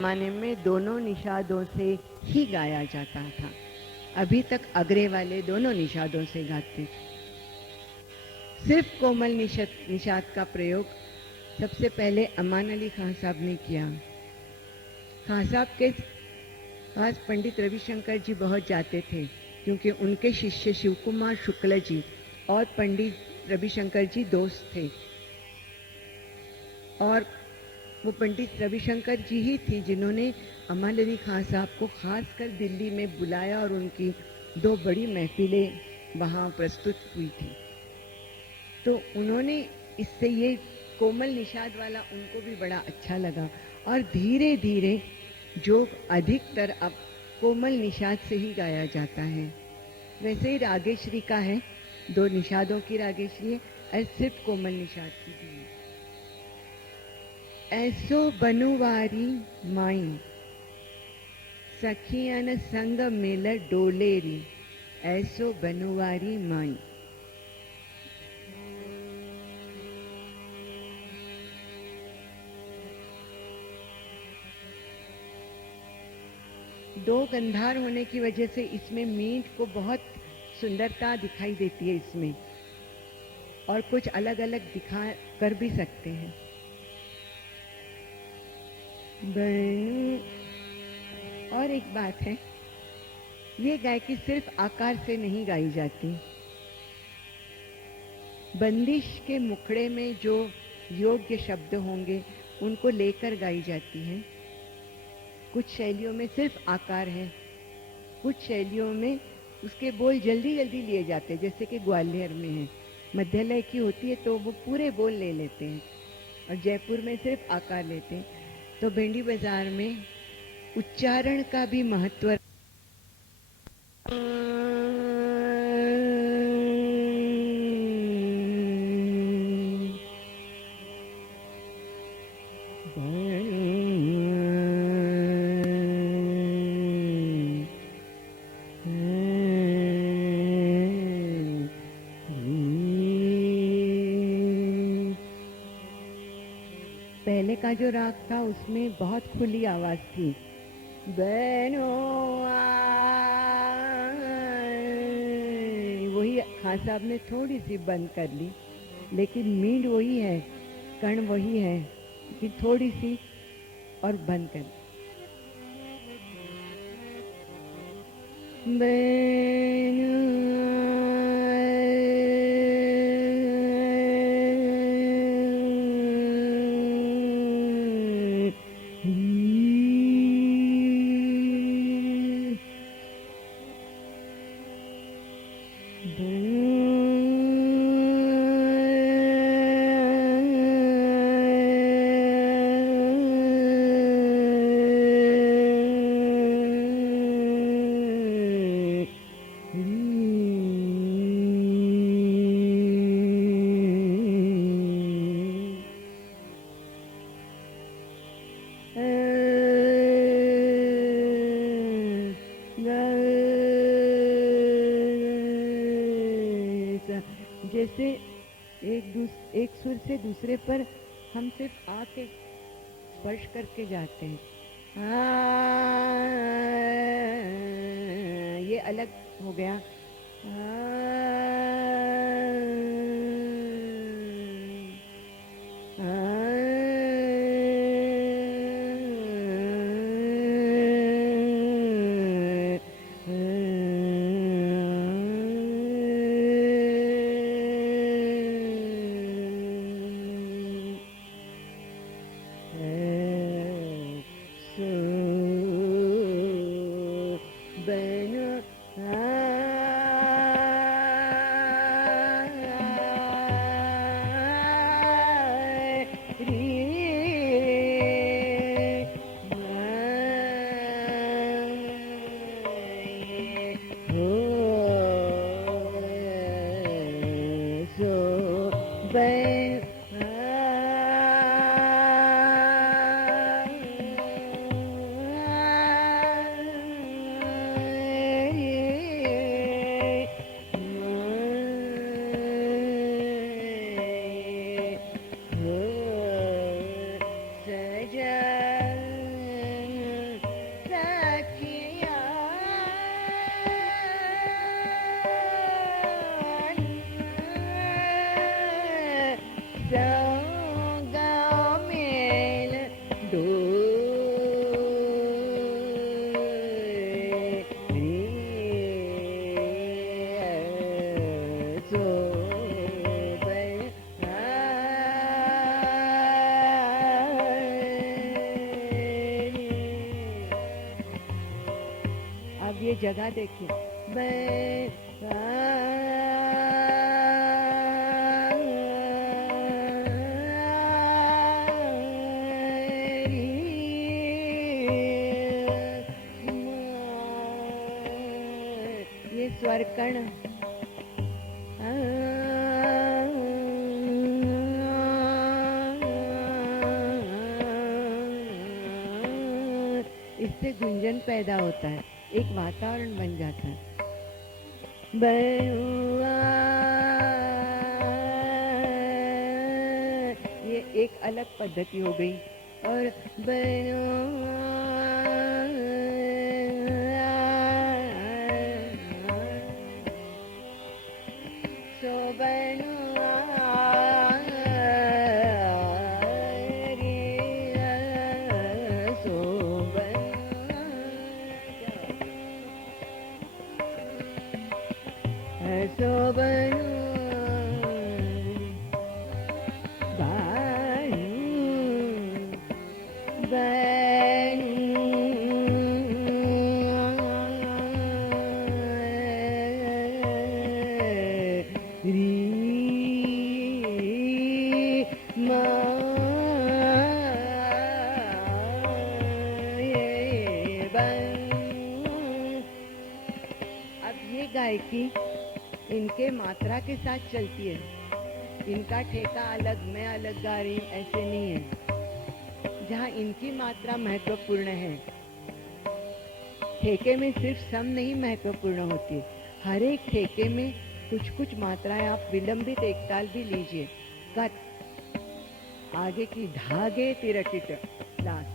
जमाने में दोनों निषादों से ही गाया जाता था। अभी तक अगरे वाले दोनों निषादों से गाते थे। सिर्फ कोमल निषाद का प्रयोग सबसे पहले अमान अली खान साहब ने किया। खान साहब के पास पंडित रविशंकर जी बहुत जाते थे, क्योंकि उनके शिष्य शिव कुमार शुक्ल जी और पंडित रविशंकर जी दोस्त थे। और वो पंडित रविशंकर जी ही थी जिन्होंने अमान अली खान साहब को खासकर दिल्ली में बुलाया और उनकी 2 बड़ी महफिलें वहाँ प्रस्तुत हुई थी। तो उन्होंने इससे ये कोमल निषाद वाला उनको भी बड़ा अच्छा लगा, और धीरे धीरे जो अधिकतर अब कोमल निषाद से ही गाया जाता है। वैसे ही रागेश्वरी का है, 2 निषादों की रागेश्वरी है और सिर्फ कोमल निषाद की भी है। ऐसो बनुवारी माई सखियन संग मिल डोलेरी, ऐसो बनुवारी माई। दो गंधार होने की वजह से इसमें मींट को बहुत सुंदरता दिखाई देती है इसमें, और कुछ अलग अलग दिखा कर भी सकते हैं। और एक बात है, ये गायकी सिर्फ आकार से नहीं गाई जाती। बंदिश के मुखड़े में जो योग्य शब्द होंगे उनको लेकर गाई जाती है। कुछ शैलियों में सिर्फ आकार है, कुछ शैलियों में उसके बोल जल्दी जल्दी लिए जाते हैं, जैसे कि ग्वालियर में है, मध्यलय की होती है तो वो पूरे बोल ले लेते हैं, और जयपुर में सिर्फ आकार लेते हैं। तो भेंडी बाजार में उच्चारण का भी महत्व। पहले का जो राग था उसमें बहुत खुली आवाज थी, बनो वही खान साहब ने थोड़ी सी बंद कर ली, लेकिन मींड वही है, कण वही है कि थोड़ी सी और बंद कर जैसे एक सुर से दूसरे पर हम सिर्फ आ के स्पर्श करके जाते हैं। ये अलग हो गया। ये जगह देखिए, ये स्वर कण इससे गुंजन पैदा होता है, एक वातावरण बन जाता है। ये एक अलग पद्धति हो गई। और गायकी इनके मात्रा के साथ चलती है, इनका ठेका अलग, मैं अलग गा रही हूँ, ऐसे नहीं है। जहाँ इनकी मात्रा महत्वपूर्ण है, ठेके में सिर्फ सम नहीं महत्वपूर्ण होती है, हर एक ठेके में कुछ कुछ मात्राएं, आप विलंबित एकताल भी लीजिए, कत, आगे की धागे तिरकिट लास्ट,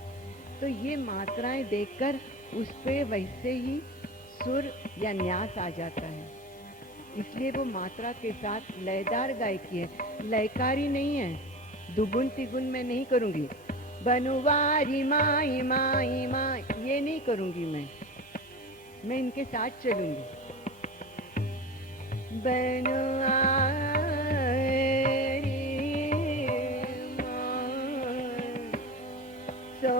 तो ये मात्राएं देखकर उस पे वैसे ही सुर या न्यास आ जाता है। इसलिए वो मात्रा के साथ लयदार गायकी है, लयकारी नहीं है। दुगुन तिगुन मैं नहीं करूंगी, बनुवारी माई माई माई, ये नहीं करूंगी मैं इनके साथ चलूंगी। बनुवारी माई, सो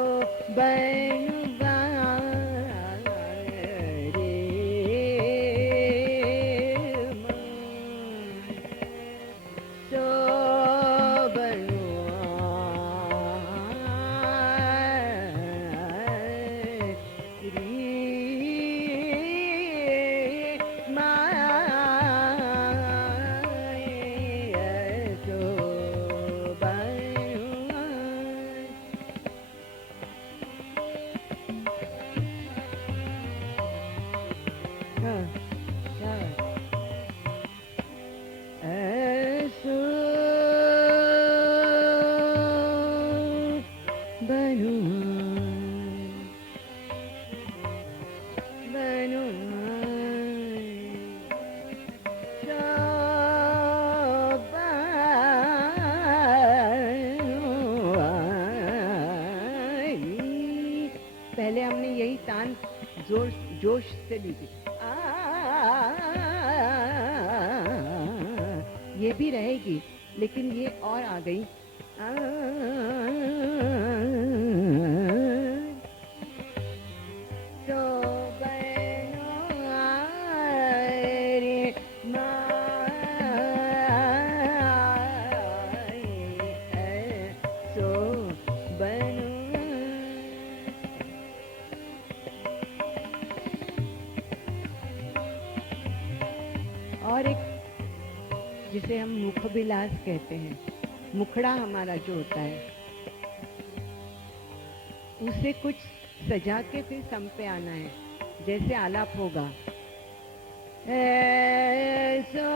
पहले हमने यही तान जोश से ली थी, ये भी रहेगी, लेकिन ये और आ गई। और एक जिसे हम मुखविलास कहते हैं, मुखड़ा हमारा जो होता है, उसे कुछ सजा के फिर सम पे आना है। जैसे आलाप होगा, ऐसो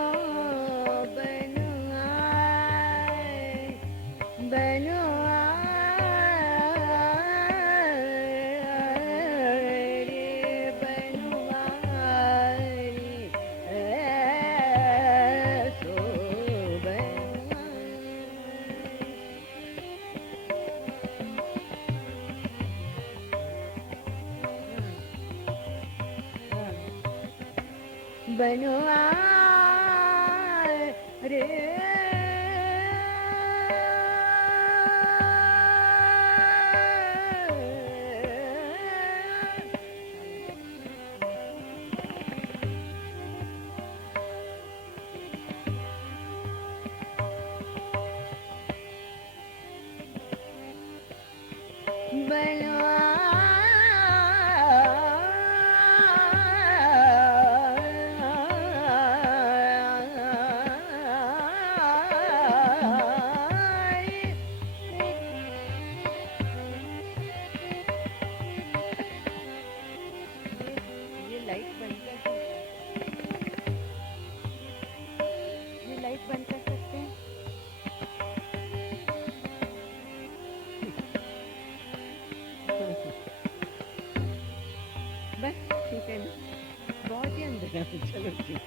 बनवा रे बस ठीक है ना, बहुत ही अंदर है, चलो ठीक।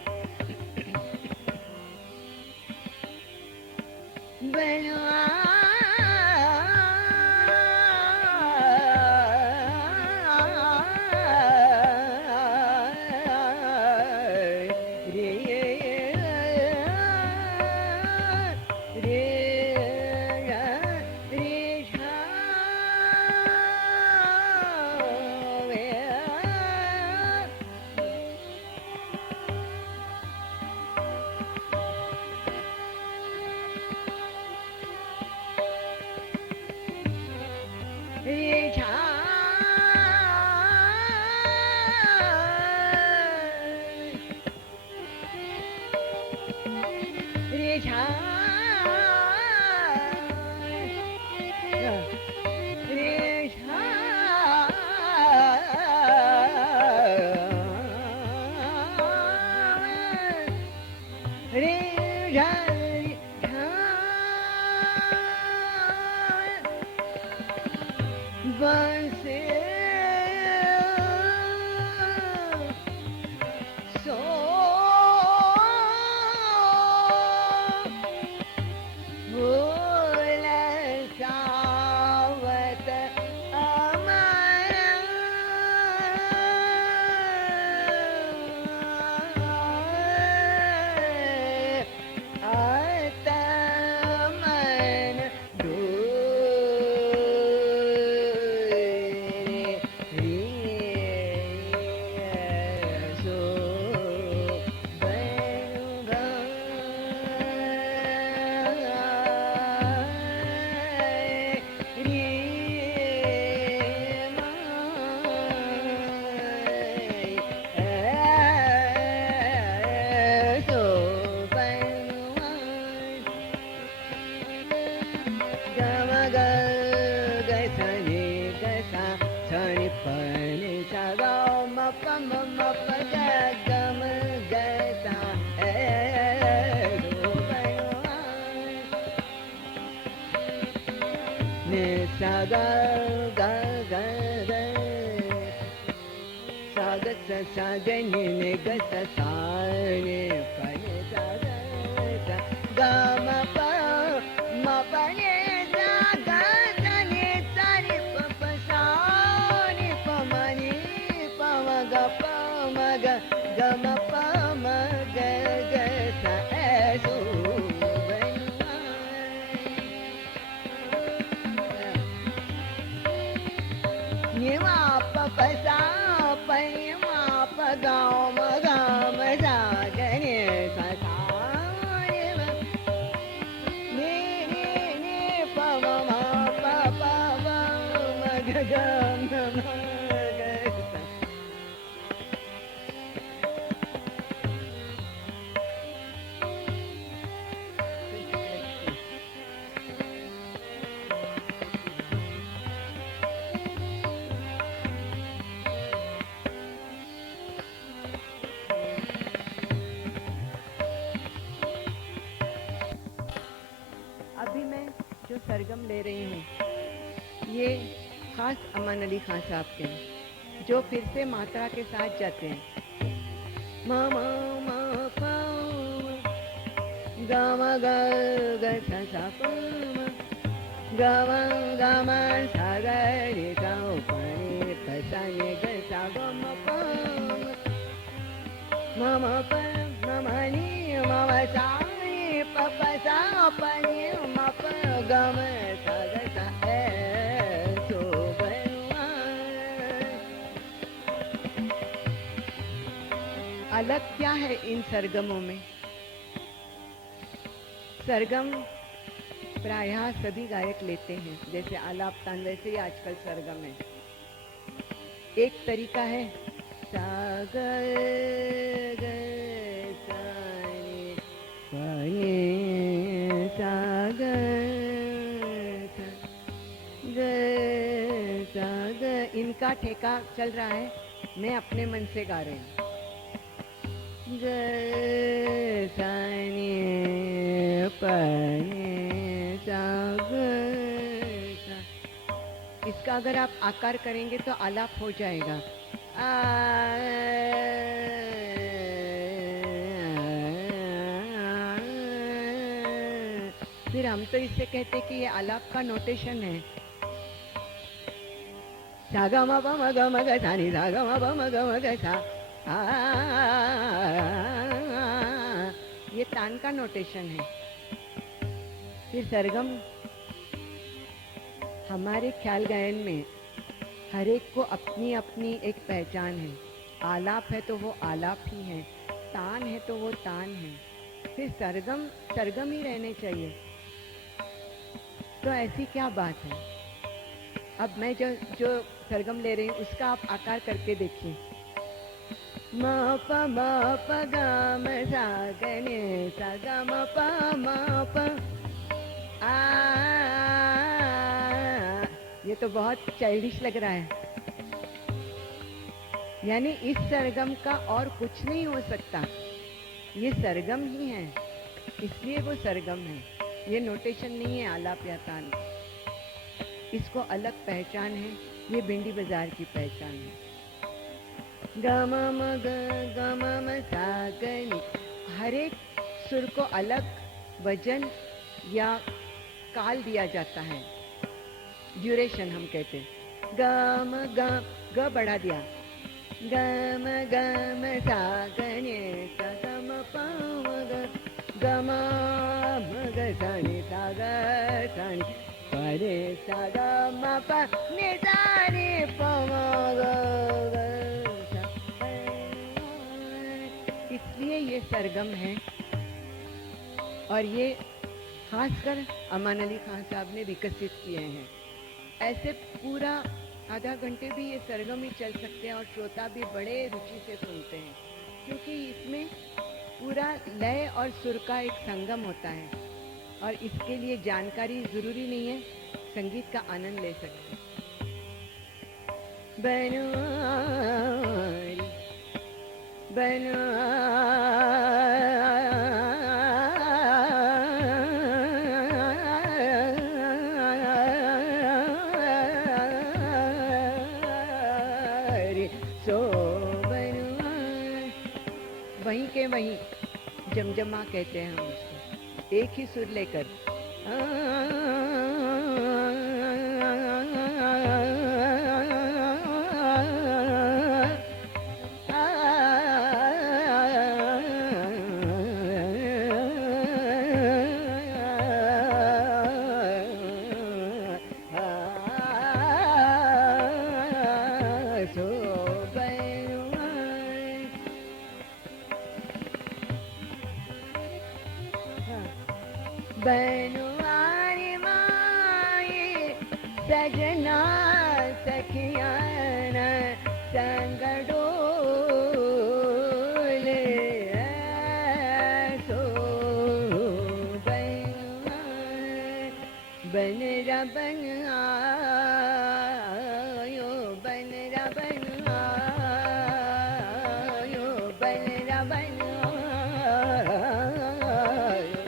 अभी मैं जो सरगम ले रही हूँ ये खास अमान अली खान साहब के हैं, जो फिर से मात्रा के साथ जाते हैं। मा मा मा पा गा मा गा गा सा सा पा मा गा मा गा मा सा गा रे गा पा रे प सा ने गा सा गा मा पा मा मा पा मा मा नी मा मा सा नी प प सा प नी मा प गा मा सा गा सा ए सो बनवा। अलग क्या है इन सरगमों में? सरगम प्रायः सभी गायक लेते हैं, जैसे आलाप तान, वैसे ही आजकल सरगम है। एक तरीका है सा ग ग सा रे प रे सा ग सा ग, इनका ठेका चल रहा है, मैं अपने मन से गा रही हूँ। ग सा रे प रे सा ग सा, इस इसका अगर आप आकार करेंगे तो आलाप हो जाएगा। फिर हम तो इससे कहते कि ये आलाप का नोटेशन है। सा ग म प म ग म ग सा नि सा ग म प म ग म ग सा। ये तान का नोटेशन है। फिर सरगम हमारे ख्याल गायन में हर एक को अपनी अपनी एक पहचान है। आलाप है तो वो आलाप ही है, तान है तो वो तान है। फिर सरगम सरगम ही रहने चाहिए। तो ऐसी क्या बात है। अब मैं जो सरगम ले रही हूँ उसका आप आकार करके देखिए। म प ग म सा ग ने सा ग म प आ। ये तो बहुत चाइल्डिश लग रहा है। यानी इस सरगम का और कुछ नहीं हो सकता, ये सरगम ही है, इसलिए वो सरगम है। ये नोटेशन नहीं है आलाप या तान। इसको अलग पहचान है, ये भिंडी बाजार की पहचान है। ग म म ग म म सा ग नि। हर एक सुर को अलग वजन या काल दिया जाता है, ड्यूरेशन हम कहते हैं। ग म ग बढ़ा दिया, ग म सा ग ने सा ग म प म ग म ग सा नि सा ग सा नि प रे सा ग म प नि सा रे प म ग ग सा। इसलिए ये सरगम है और ये खासकर अमान अली खान साहब ने विकसित किए हैं। ऐसे पूरा आधा घंटे भी ये सरगम ही चल सकते हैं और श्रोता भी बड़े रुचि से सुनते हैं, क्योंकि इसमें पूरा लय और सुर का एक संगम होता है। और इसके लिए जानकारी जरूरी नहीं है, संगीत का आनंद ले सकते हैं। बनवारी सो वहीं के वहीं जमजमा कहते हैं हम उसको, एक ही सुर लेकर। बनवारी माए सजना सखियान संग डोले सो बनरा बन आयो बनरा बन आयो बनरा बन आयो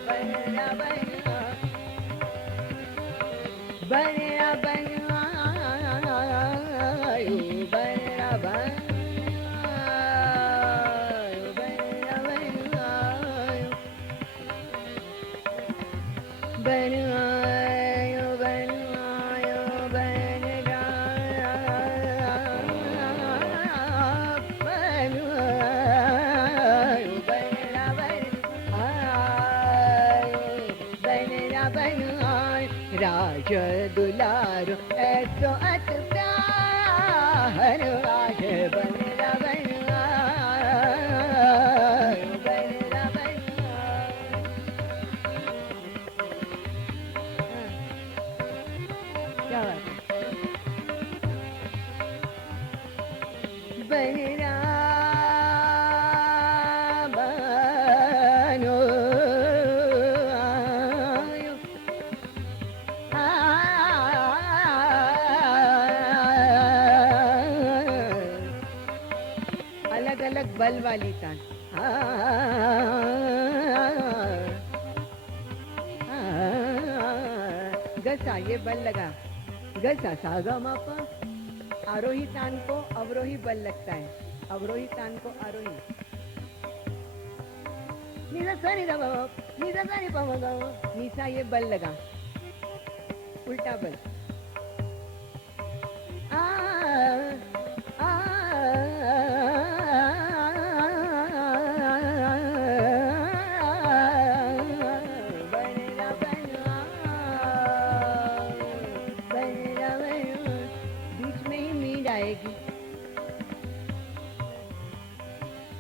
बनरा बन बनरा बन आयो बनरा बन आयो बनरा बन आयो बन आयो बन आयो बनरा बन आयो बनरा बन आयो बनरा बन आयो राज दुलारो ऐसो अत प्यार राज बनरा बन आयो बनरा बन आयो। क्या बात है। बनरा बनो आयो अलग अलग बल वाली तान। गसा ये बल लगा, ग सा सा ग म प। आरोही तान को अवरोही बल लगता है, अवरोही तान को आरोही। निसा सा नि दा प म, निसा सा नि प म ग म, निसा ये बल लगा, उल्टा बल। आ आ बीच में ही मीड आएगी।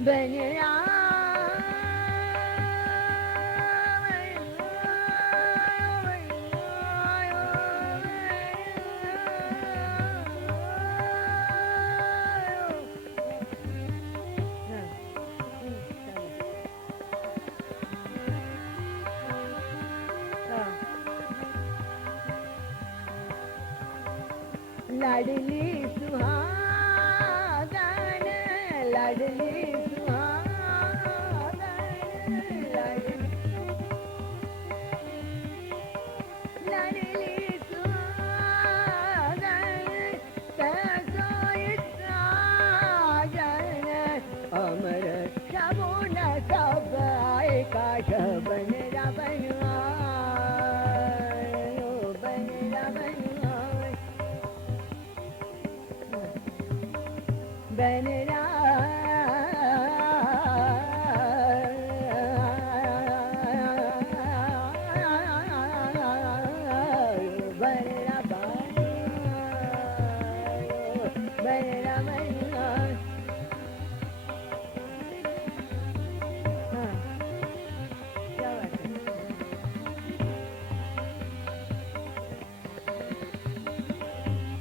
बनरा लाडली सुहागन, लाडली सुहागन, लाडली सुहागन, तसोई साजन, अमर शबुन सब आएका शबन रबन आयो, बन रबन बनरा बनरा बनरा बनरा। हाँ, क्या बात है।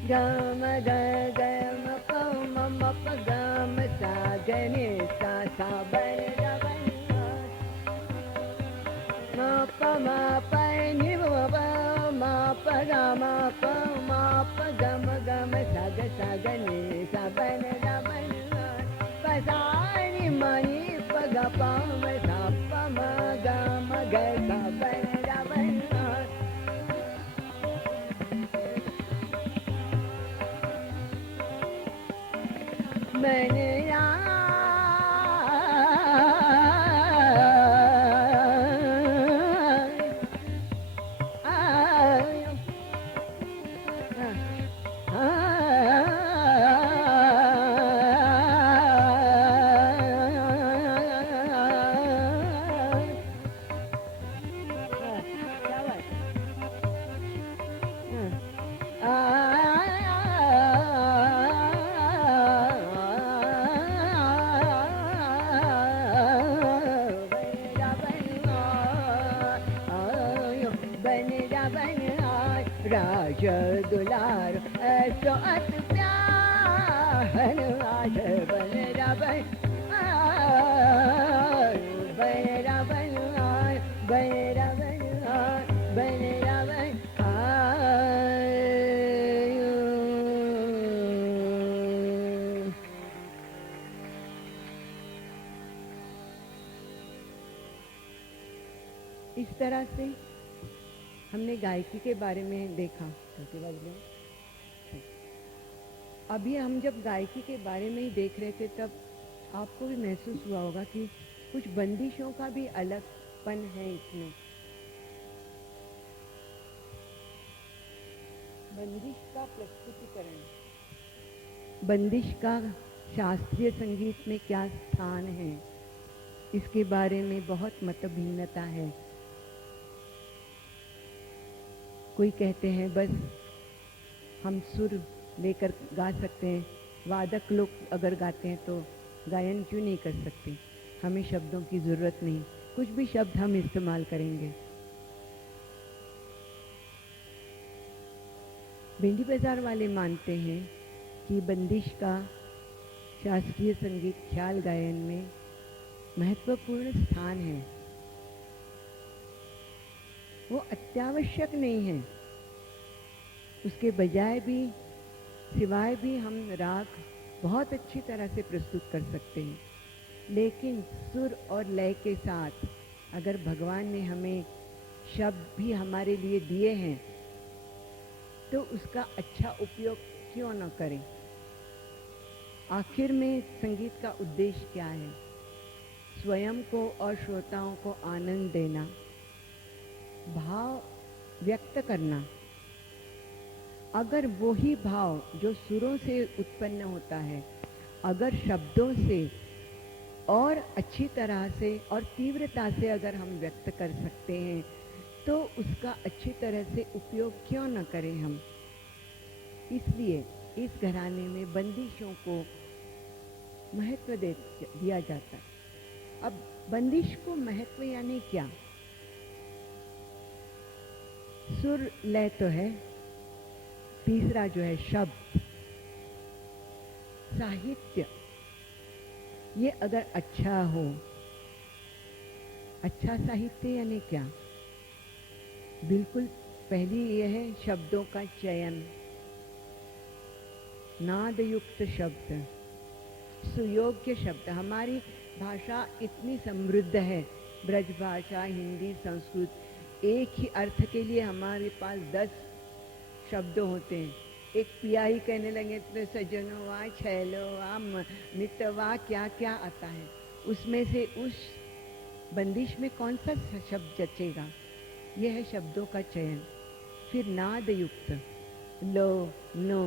गम ग गम पम मप गम सा गने सा सा बनरा बनरा। म प म प नि म प म प ग म प म प गम गम सा ग नि सा बनरा बनरा। प सा नि म नि प ग प म सा प म ग म ग सा बनरा बनरा। बनरा राज दुलार ऐसो अत प्यार आज बनरा बनरा बनरा बनरा इस तरह से हमने गायकी के बारे में देखा। अभी हम जब गायकी के बारे में ही देख रहे थे तब आपको भी महसूस हुआ होगा कि कुछ बंदिशों का भी अलगपन है इसमें। बंदिश का प्रस्तुतिकरण, बंदिश का शास्त्रीय संगीत में क्या स्थान है, इसके बारे में बहुत मतभिन्नता है। कोई कहते हैं बस हम सुर लेकर गा सकते हैं, वादक लोग अगर गाते हैं तो गायन क्यों नहीं कर सकते, हमें शब्दों की ज़रूरत नहीं, कुछ भी शब्द हम इस्तेमाल करेंगे। भिंडी बाजार वाले मानते हैं कि बंदिश का शास्त्रीय संगीत ख्याल गायन में महत्वपूर्ण स्थान है। वो अत्यावश्यक नहीं है, उसके बजाय भी सिवाय भी हम राग बहुत अच्छी तरह से प्रस्तुत कर सकते हैं। लेकिन सुर और लय के साथ अगर भगवान ने हमें शब्द भी हमारे लिए दिए हैं तो उसका अच्छा उपयोग क्यों न करें। आखिर में संगीत का उद्देश्य क्या है? स्वयं को और श्रोताओं को आनंद देना, भाव व्यक्त करना। अगर वो ही भाव जो सुरों से उत्पन्न होता है, अगर शब्दों से और अच्छी तरह से और तीव्रता से अगर हम व्यक्त कर सकते हैं, तो उसका अच्छी तरह से उपयोग क्यों न करें हम। इसलिए इस घराने में बंदिशों को महत्व दिया जाता है। अब बंदिश को महत्व यानी क्या? सुर लय तो है, तीसरा जो है शब्द, साहित्य, ये अगर अच्छा हो, अच्छा साहित्य यानी क्या? बिल्कुल पहली ये है शब्दों का चयन, नाद युक्त शब्द, सुयोग्य शब्द। हमारी भाषा इतनी समृद्ध है, ब्रज भाषा, हिंदी, संस्कृत, एक ही अर्थ के लिए हमारे पास 10 शब्द होते हैं। एक पिया ही कहने लगे तो सजनो वा, छैलो वा, मितवा, क्या क्या आता है। उसमें से उस बंदिश में कौन सा शब्द जचेगा? यह है शब्दों का चयन। फिर नाद युक्त, लो, नो,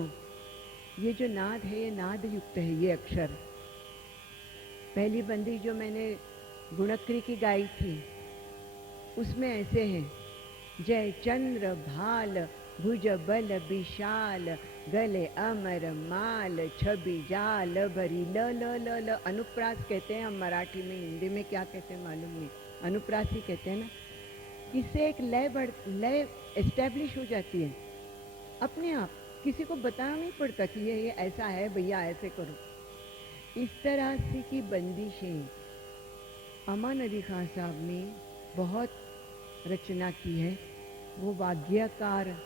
ये जो नाद है ये नाद युक्त है। ये अक्षर, पहली बंदिश जो मैंने गुणक्री की गाई थी उसमें ऐसे हैं, जय चंद्र भाल, भुज बल विशाल, गले अमर माल, छवि जाल भरी, ल ल ल ल। अनुप्रास कहते हैं हम मराठी में, हिंदी में क्या कहते हैं मालूम नहीं, अनुप्रास ही कहते हैं ना। इससे एक लय एस्टेब्लिश हो जाती है अपने आप, किसी को बताना नहीं पड़ता कि ये ऐसा है भैया, ऐसे करो। इस तरह से की बंदिशें अमान अली खान साहब ने बहुत रचना की है। वो वाग्यकार,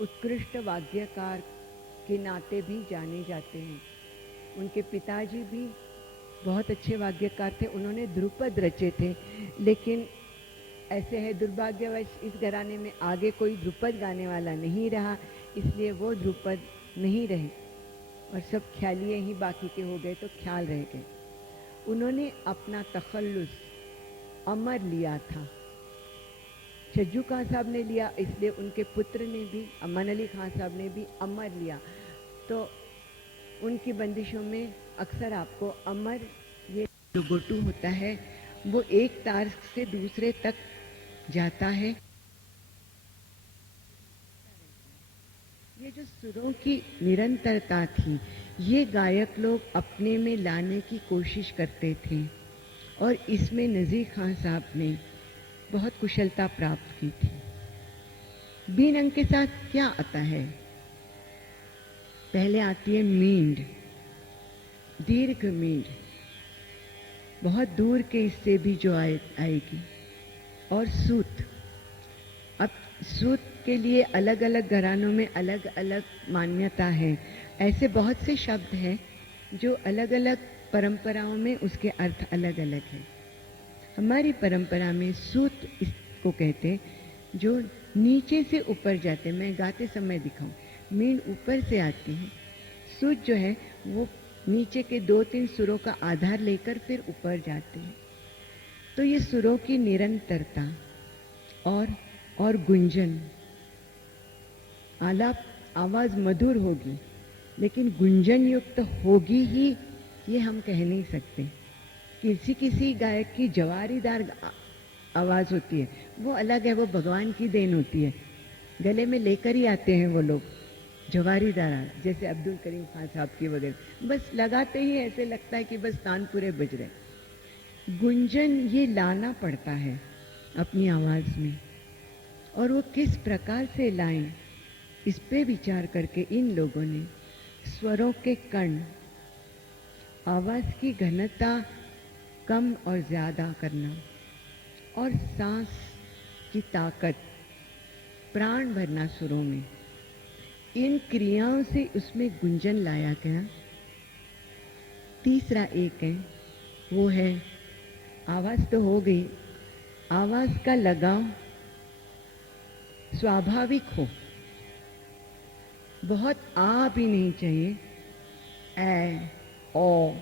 उत्कृष्ट वाग्यकार के नाते भी जाने जाते हैं। उनके पिताजी भी बहुत अच्छे वाग्यकार थे, उन्होंने ध्रुपद रचे थे, लेकिन ऐसे है दुर्भाग्यवश इस घराने में आगे कोई ध्रुपद गाने वाला नहीं रहा, इसलिए वो ध्रुपद नहीं रहे और सब ख्यालिए ही बाकी के हो गए, तो ख्याल रह गए। उन्होंने अपना तखल्लुस अमर लिया था, छज्जू खान साहब ने लिया, इसलिए उनके पुत्र ने भी, अमान अली खान साहब ने भी अमर लिया। तो उनकी बंदिशों में अक्सर आपको अमर, ये जो गोटू होता है वो एक तार से दूसरे तक जाता है। ये जो सुरों की निरंतरता थी, ये गायक लोग अपने में लाने की कोशिश करते थे और इसमें नज़ीर खान साहब ने बहुत कुशलता प्राप्त की थी। बीन अंग के साथ क्या आता है? पहले आती है मींड, दीर्घ मींड, बहुत दूर के हिस्से भी जो आएगी, और सूत। अब सूत के लिए अलग अलग घरानों में अलग अलग मान्यता है। ऐसे बहुत से शब्द हैं जो अलग अलग परंपराओं में उसके अर्थ अलग अलग हैं। हमारी परंपरा में सूत इसको कहते जो नीचे से ऊपर जाते। मैं गाते समय दिखाऊं, मींड ऊपर से आती है, सूत जो है वो नीचे के 2-3 सुरों का आधार लेकर फिर ऊपर जाते हैं। तो ये सुरों की निरंतरता और गुंजन, आलाप आवाज मधुर होगी लेकिन गुंजन युक्त होगी ही, ये हम कह नहीं सकते। किसी किसी गायक की जवारीदार आवाज होती है, वो अलग है, वो भगवान की देन होती है, गले में लेकर ही आते हैं वो लोग जवारीदार, जैसे अब्दुल करीम खान साहब की वगैरह, बस लगाते ही ऐसे लगता है कि बस तानपुरे बज रहे। गुंजन ये लाना पड़ता है अपनी आवाज में, और वो किस प्रकार से लाएं, इस पे विचार करके इन लोगों ने स्वरों के कण, आवाज की घनता कम और ज्यादा करना, और सांस की ताकत, प्राण भरना सुरों में, इन क्रियाओं से उसमें गुंजन लाया गया। तीसरा एक है, वो है आवाज तो हो गई, आवाज का लगाव स्वाभाविक हो। बहुत आ भी नहीं चाहिए, ए, ओ,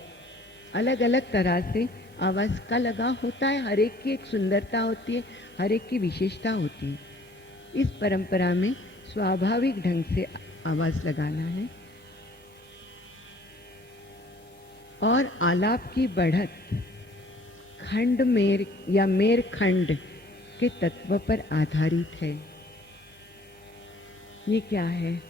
अलग अलग तरह से आवाज का लगाव होता है। हर एक की एक सुंदरता होती है, हर एक की विशेषता होती है। इस परंपरा में स्वाभाविक ढंग से आवाज लगाना है और आलाप की बढ़त खंड मेर या मेर खंड के तत्व पर आधारित है। ये क्या है?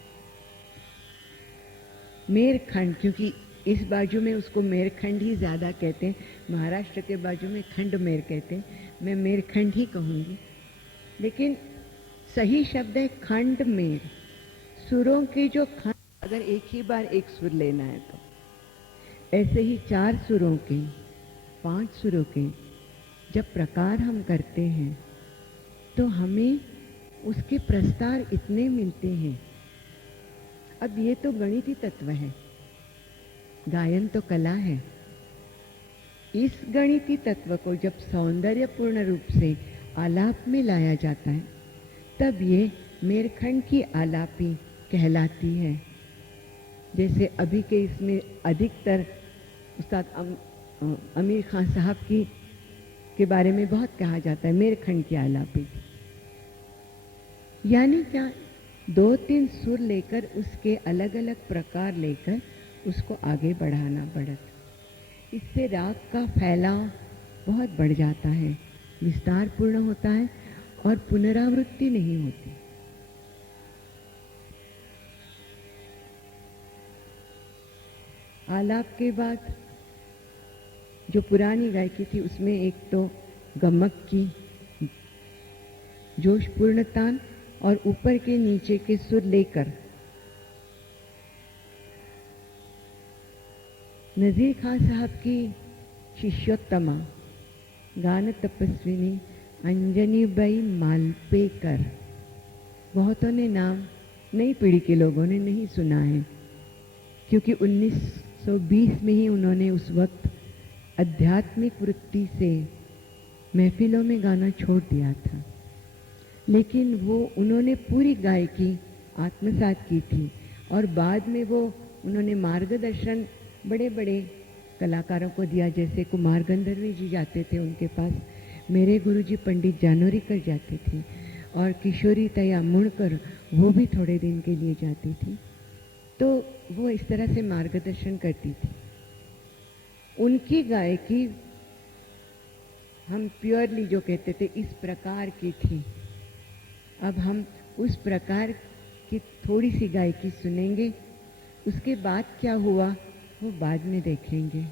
मेरखंड, क्योंकि इस बाजू में उसको मेरखंड ही ज्यादा कहते हैं, महाराष्ट्र के बाजू में खंड मेर कहते हैं, मैं मेरखंड ही कहूंगी, लेकिन सही शब्द है खंड मेर। सुरों के जो खंड, अगर एक ही बार एक सुर लेना है तो ऐसे ही 4 सुरों के, 5 सुरों के जब प्रकार हम करते हैं तो हमें उसके प्रस्तार इतने मिलते हैं। अब ये तो गणितीय तत्व है, गायन तो कला है। इस गणितीय तत्व को जब सौंदर्यपूर्ण रूप से आलाप में लाया जाता है तब ये मेरखंड की आलापी कहलाती है। जैसे अभी के इसमें अधिकतर उस्ताद अमीर खान साहब की के बारे में बहुत कहा जाता है, मेरखंड की आलापी। यानी क्या, 2-3 सुर लेकर उसके अलग अलग प्रकार लेकर उसको आगे बढ़ाना बढ़त। इससे राग का फैलाव बहुत बढ़ जाता है, विस्तार पूर्ण होता है और पुनरावृत्ति नहीं होती। आलाप के बाद जो पुरानी गायकी थी उसमें एक तो गमक की जोशपूर्ण तान और ऊपर के नीचे के सुर लेकर नजीर खान साहब की शिष्योत्तमा गान तपस्विनी अंजनीबाई मालपेकर, बहुतों ने नाम नई पीढ़ी के लोगों ने नहीं सुना है, क्योंकि 1920 में ही उन्होंने उस वक्त आध्यात्मिक वृत्ति से महफिलों में गाना छोड़ दिया था। लेकिन वो उन्होंने पूरी गायकी आत्मसात की थी और बाद में वो उन्होंने मार्गदर्शन बड़े बड़े कलाकारों को दिया। जैसे कुमार गंधर्वी जी जाते थे उनके पास, मेरे गुरुजी पंडित जानोरीकर जाते थे और किशोरी तया मुणकर वो भी थोड़े दिन के लिए जाती थी। तो वो इस तरह से मार्गदर्शन करती थी। उनकी गायकी हम प्योरली जो कहते थे इस प्रकार की थी। अब हम उस प्रकार की थोड़ी सी गायकी सुनेंगे, उसके बाद क्या हुआ वो बाद में देखेंगे।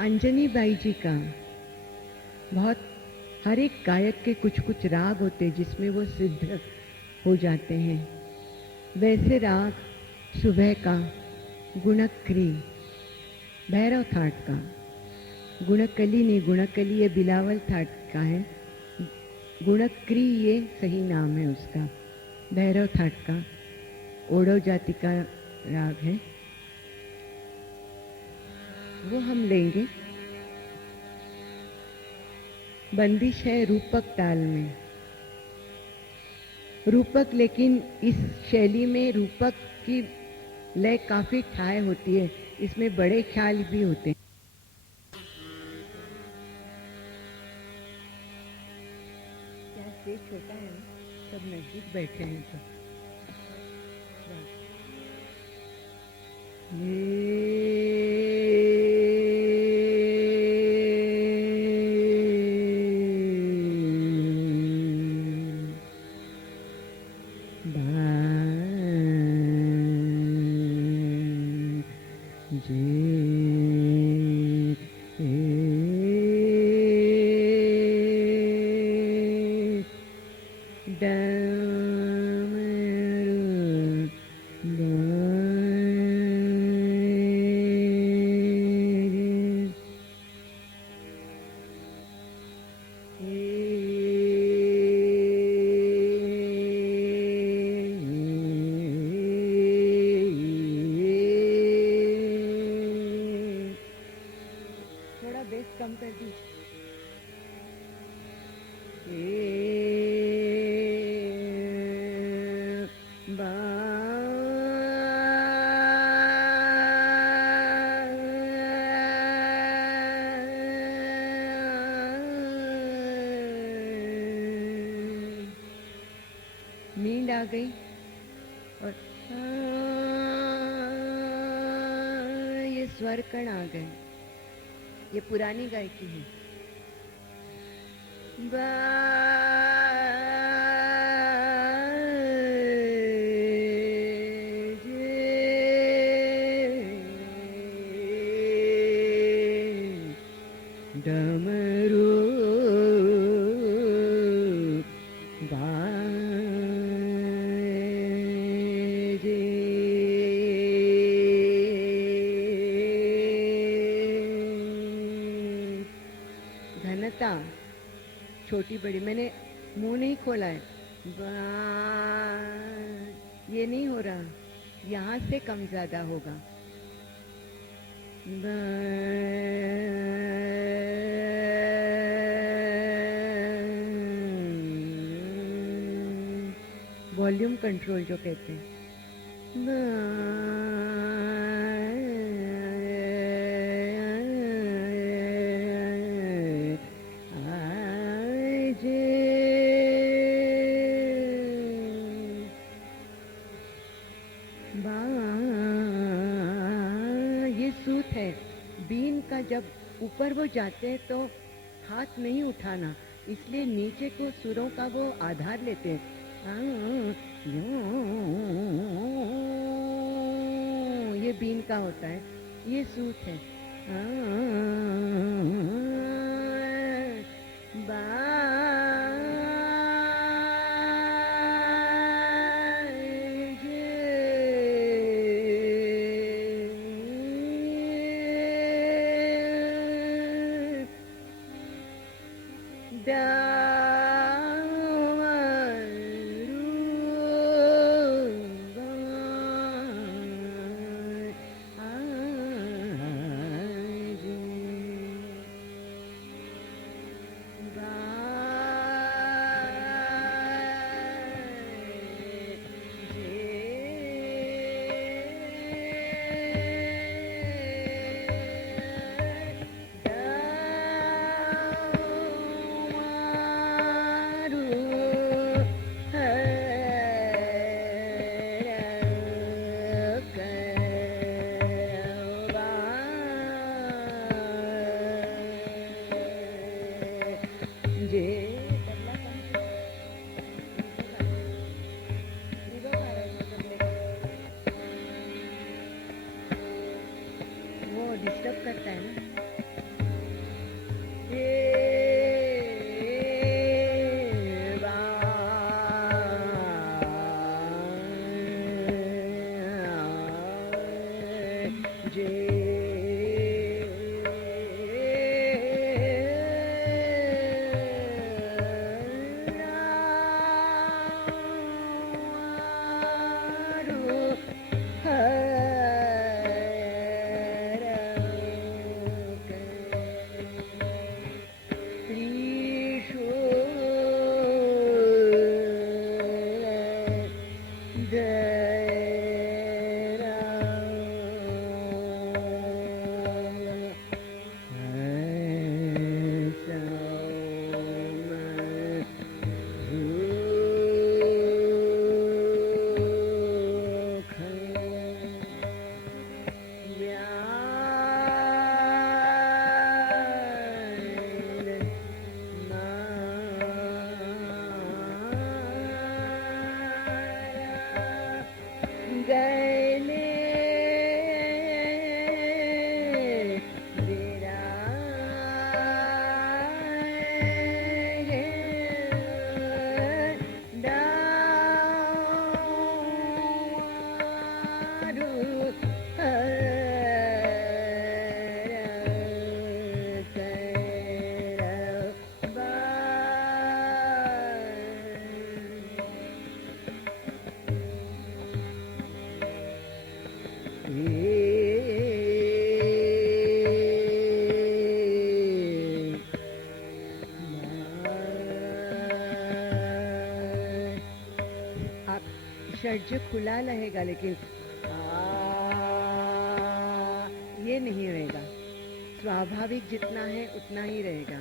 अंजनी बाई जी का बहुत, हर एक गायक के कुछ कुछ राग होते हैं जिसमें वो सिद्ध हो जाते हैं। वैसे राग सुबह का गुणक्री, भैरव थाट का, गुणकली नहीं, गुणकली ये बिलावल थाट का है, गुणक्री ये सही नाम है उसका, भैरव थाट का ओडो जाति का राग है, वो हम लेंगे। बंदिश है रूपक ताल में, रूपक, लेकिन इस शैली में रूपक की लय काफी ठाय होती है, इसमें बड़े ख्याल भी होते हैं। क्या स्टेज छोटा है ना, सब नजदीक बैठे हैं तो आ गई और ये स्वर कण आ गए। ये पुरानी गायकी है। डमरू घनता छोटी बड़ी, मैंने मुंह नहीं खोला है, ये नहीं हो रहा, यहाँ से कम ज्यादा होगा। वॉल्यूम कंट्रोल जो कहते हैं। ये सूत है। बीन का जब ऊपर वो जाते हैं तो हाथ नहीं उठाना, इसलिए नीचे को सुरों का वो आधार लेते हैं। ये बीन का होता है, ये सूत है। डिस्टर्ब करता है ना। षड्ज खुला रहेगा, लेकिन ये नहीं रहेगा। स्वाभाविक जितना है उतना ही रहेगा।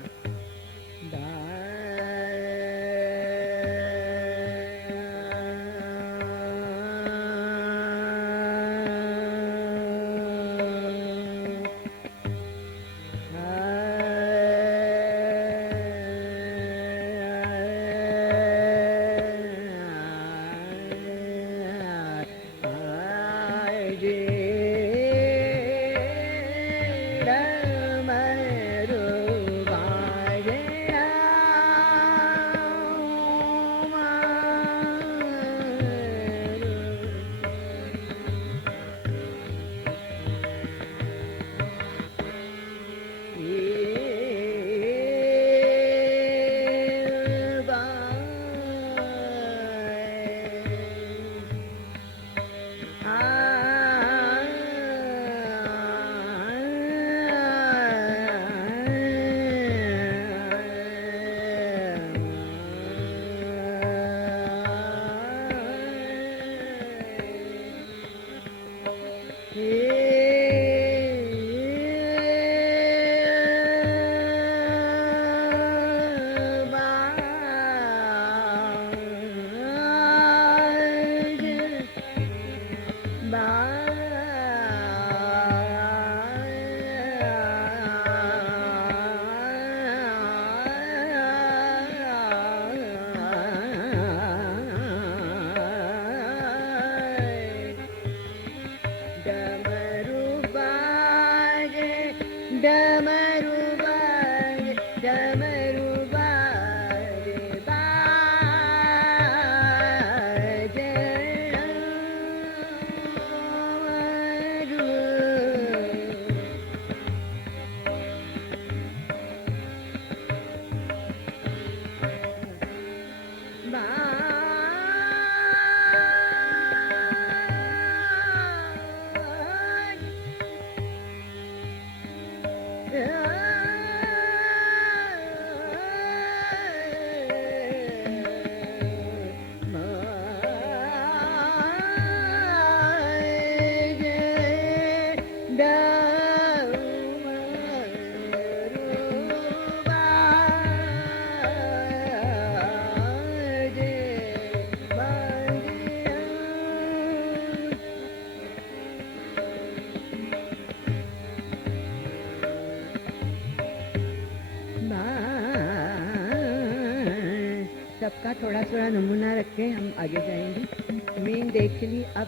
सबका थोड़ा थोड़ा नमूना रख के हम आगे जाएंगे। मेन देख ली अब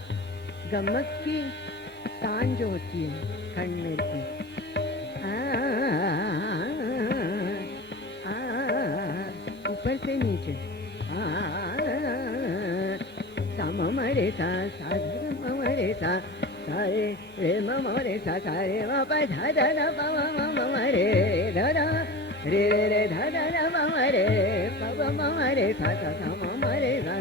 गमक की तान जो होती है खंडमेल की, ऊपर से नीचे सा म रे सा सा म रे सा सा रे म रे सा सा रे म प ध ध न प म रे ध ध रे रे रे ध ध न म रे प प म रे सा सा सा म रे सा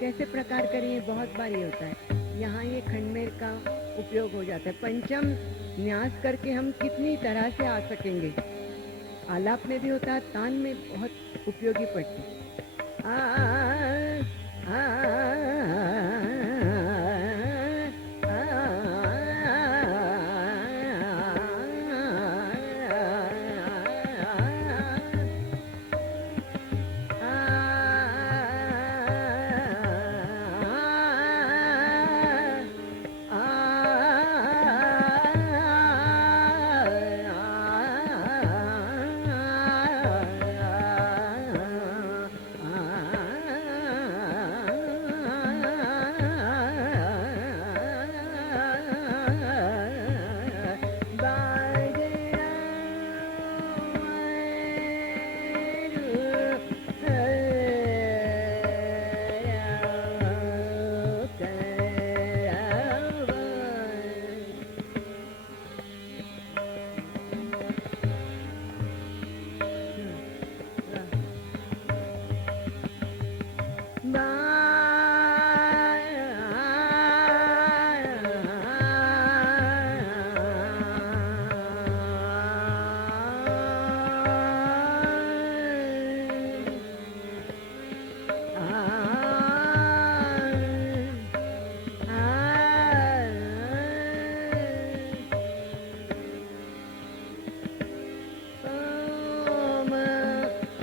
कैसे प्रकार करिए, बहुत बार ये होता है। यहाँ ये खंडमेल का उपयोग हो जाता है। पंचम न्यास करके हम कितनी तरह से आ सकेंगे। आलाप में भी होता है, तान में बहुत उपयोगी पड़ती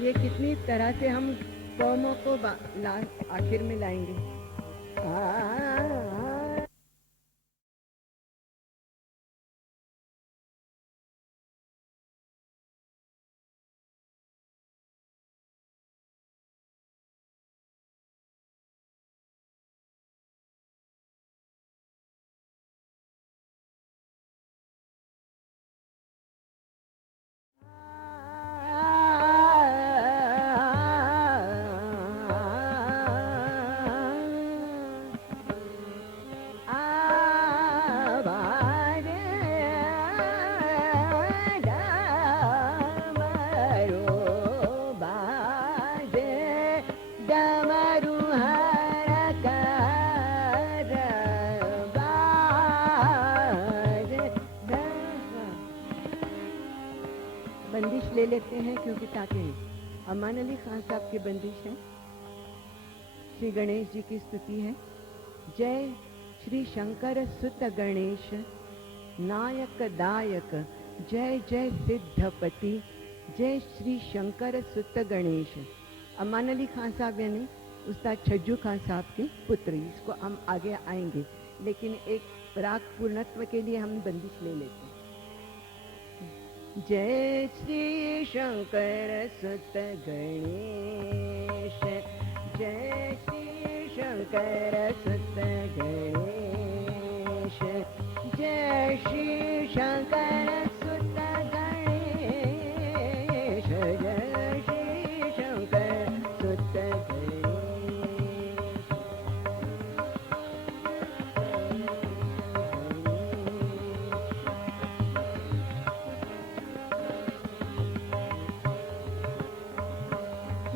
ये कितनी तरह से हम कौमों को आखिर में लाएंगे। लेते हैं, क्योंकि ताकि अमान अली खान साहब की बंदिश है। श्री गणेश जी की स्तुति है। जय श्री शंकर सुत गणेश, नायक दायक, जय जय सिद्धपति, जय श्री शंकर सुत गणेश। अमान अली खान साहब यानी उस्ताद छज्जू खान साहब के पुत्र। इसको हम आगे आएंगे, लेकिन एक राग पूर्णत्व के लिए हम बंदिश ले लेते हैं। जय श्री शंकर सुत गणेश, जय श्री शंकर सुत गणेश, जय श्री शंकर सुत गणेश, जय श्री शंकर सुत गणेश।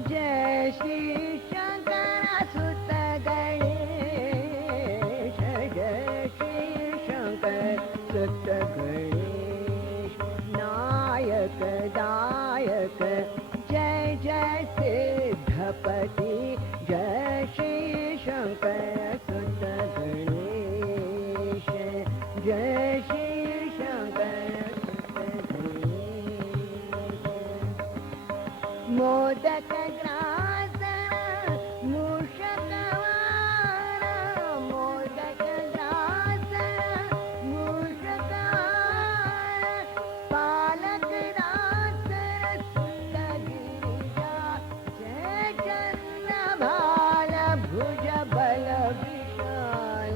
जय श्री शंकर सुत गणेश, जय श्री शंकर सुत गणेश, नायक दायक, जय जय सिद्धपति, जय श्री शंकर सुत गणेश, जय श्री शंकर सुत गणेश। मोदक ग्रास मूषक वाहन, मोदक ग्रास मूषक वाहन, पालक दास सुत गिरिजा, जय चंद्र भाल भुज बल विशाल,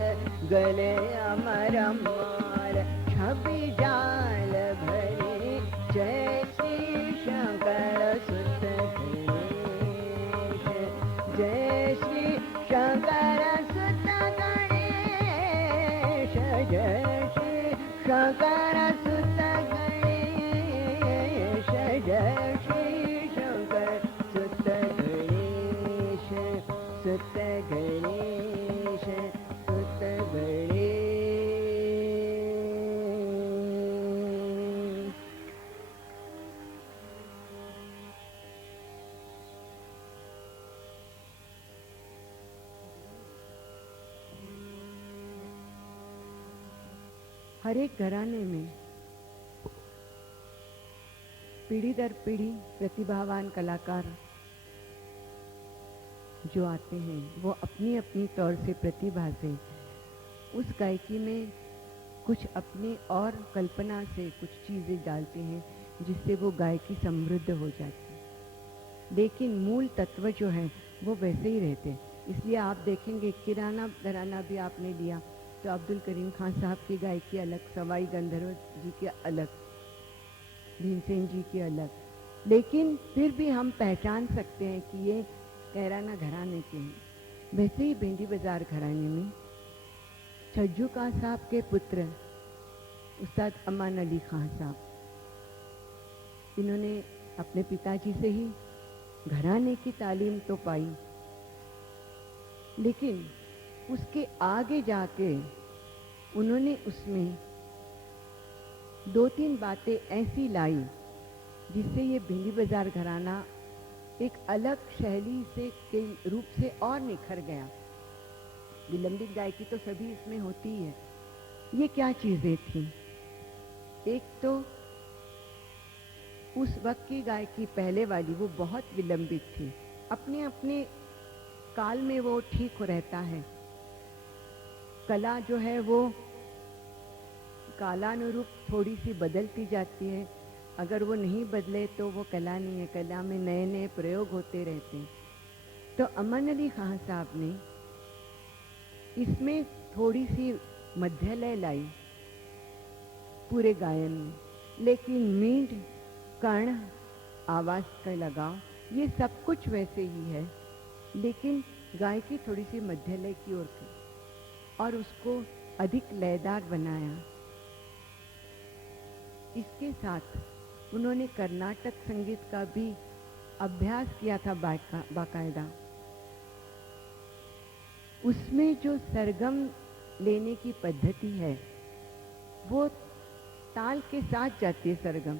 गले अमर माल छवि जाल भरी, जय श्री शंकर सुत गणेश, जय श्री शंकर सुत गणेश, जय श्री शंकर सुत गणेश, जय श्री शंकर सुत गणेश, सुत गणेश, सुत गणेश। हर एक घराने में पीढ़ी दर पीढ़ी प्रतिभावान कलाकार जो आते हैं, वो अपनी अपनी तौर से प्रतिभा से उस गायकी में कुछ अपनी और कल्पना से कुछ चीज़ें डालते हैं, जिससे वो गायकी समृद्ध हो जाती है। लेकिन मूल तत्व जो है वो वैसे ही रहते। इसलिए आप देखेंगे किराना घराना भी आपने लिया तो अब्दुल करीम खान साहब की गायकी अलग, सवाई गंधर्व जी की अलग, भीमसेन जी की अलग, लेकिन फिर भी हम पहचान सकते हैं कि ये कैराना घराने के हैं। वैसे ही भेंडी बाजार घराने में छज्जू खान साहब के पुत्र उस्ताद अमान अली खान साहब, इन्होंने अपने पिताजी से ही घराने की तालीम तो पाई, लेकिन उसके आगे जाके उन्होंने उसमें दो तीन बातें ऐसी लाई जिससे ये भेंडी बाजार घराना एक अलग शैली से के रूप से और निखर गया। विलंबित गायकी तो सभी इसमें होती है। ये क्या चीजें थी? एक तो उस वक्त की गायकी पहले वाली वो बहुत विलंबित थी, अपने अपने काल में वो ठीक रहता है। कला जो है वो कालानुरूप थोड़ी सी बदलती जाती है, अगर वो नहीं बदले तो वो कला नहीं है। कला में नए नए प्रयोग होते रहते हैं। तो अमान अली खान साहब ने इसमें थोड़ी सी मध्यलय लाई पूरे गायन में, लेकिन मींड, कर्ण, आवाज का लगाव ये सब कुछ वैसे ही है, लेकिन गायकी थोड़ी सी मध्यलय की ओर थी और उसको अधिक लयदार बनाया। इसके साथ उन्होंने कर्नाटक संगीत का भी अभ्यास किया था बाकायदा। उसमें जो सरगम लेने की पद्धति है वो ताल के साथ जाती है सरगम।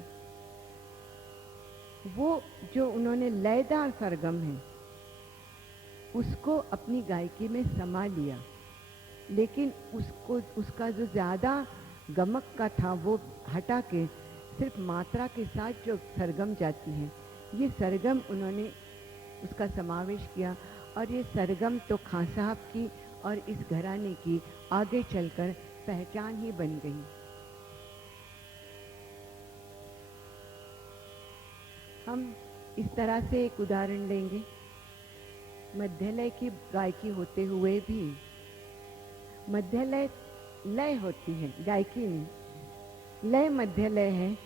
वो जो उन्होंने लयदार सरगम है उसको अपनी गायकी में समा लिया, लेकिन उसको उसका जो ज़्यादा गमक का था वो हटा के सिर्फ मात्रा के साथ जो सरगम जाती है, ये सरगम उन्होंने उसका समावेश किया। और ये सरगम तो खां साहब की और इस घराने की आगे चलकर पहचान ही बन गई। हम इस तरह से एक उदाहरण लेंगे। मध्यलय की गायकी होते हुए भी, मध्यलय लय होती है, गायकी नहीं। लय मध्यलय है,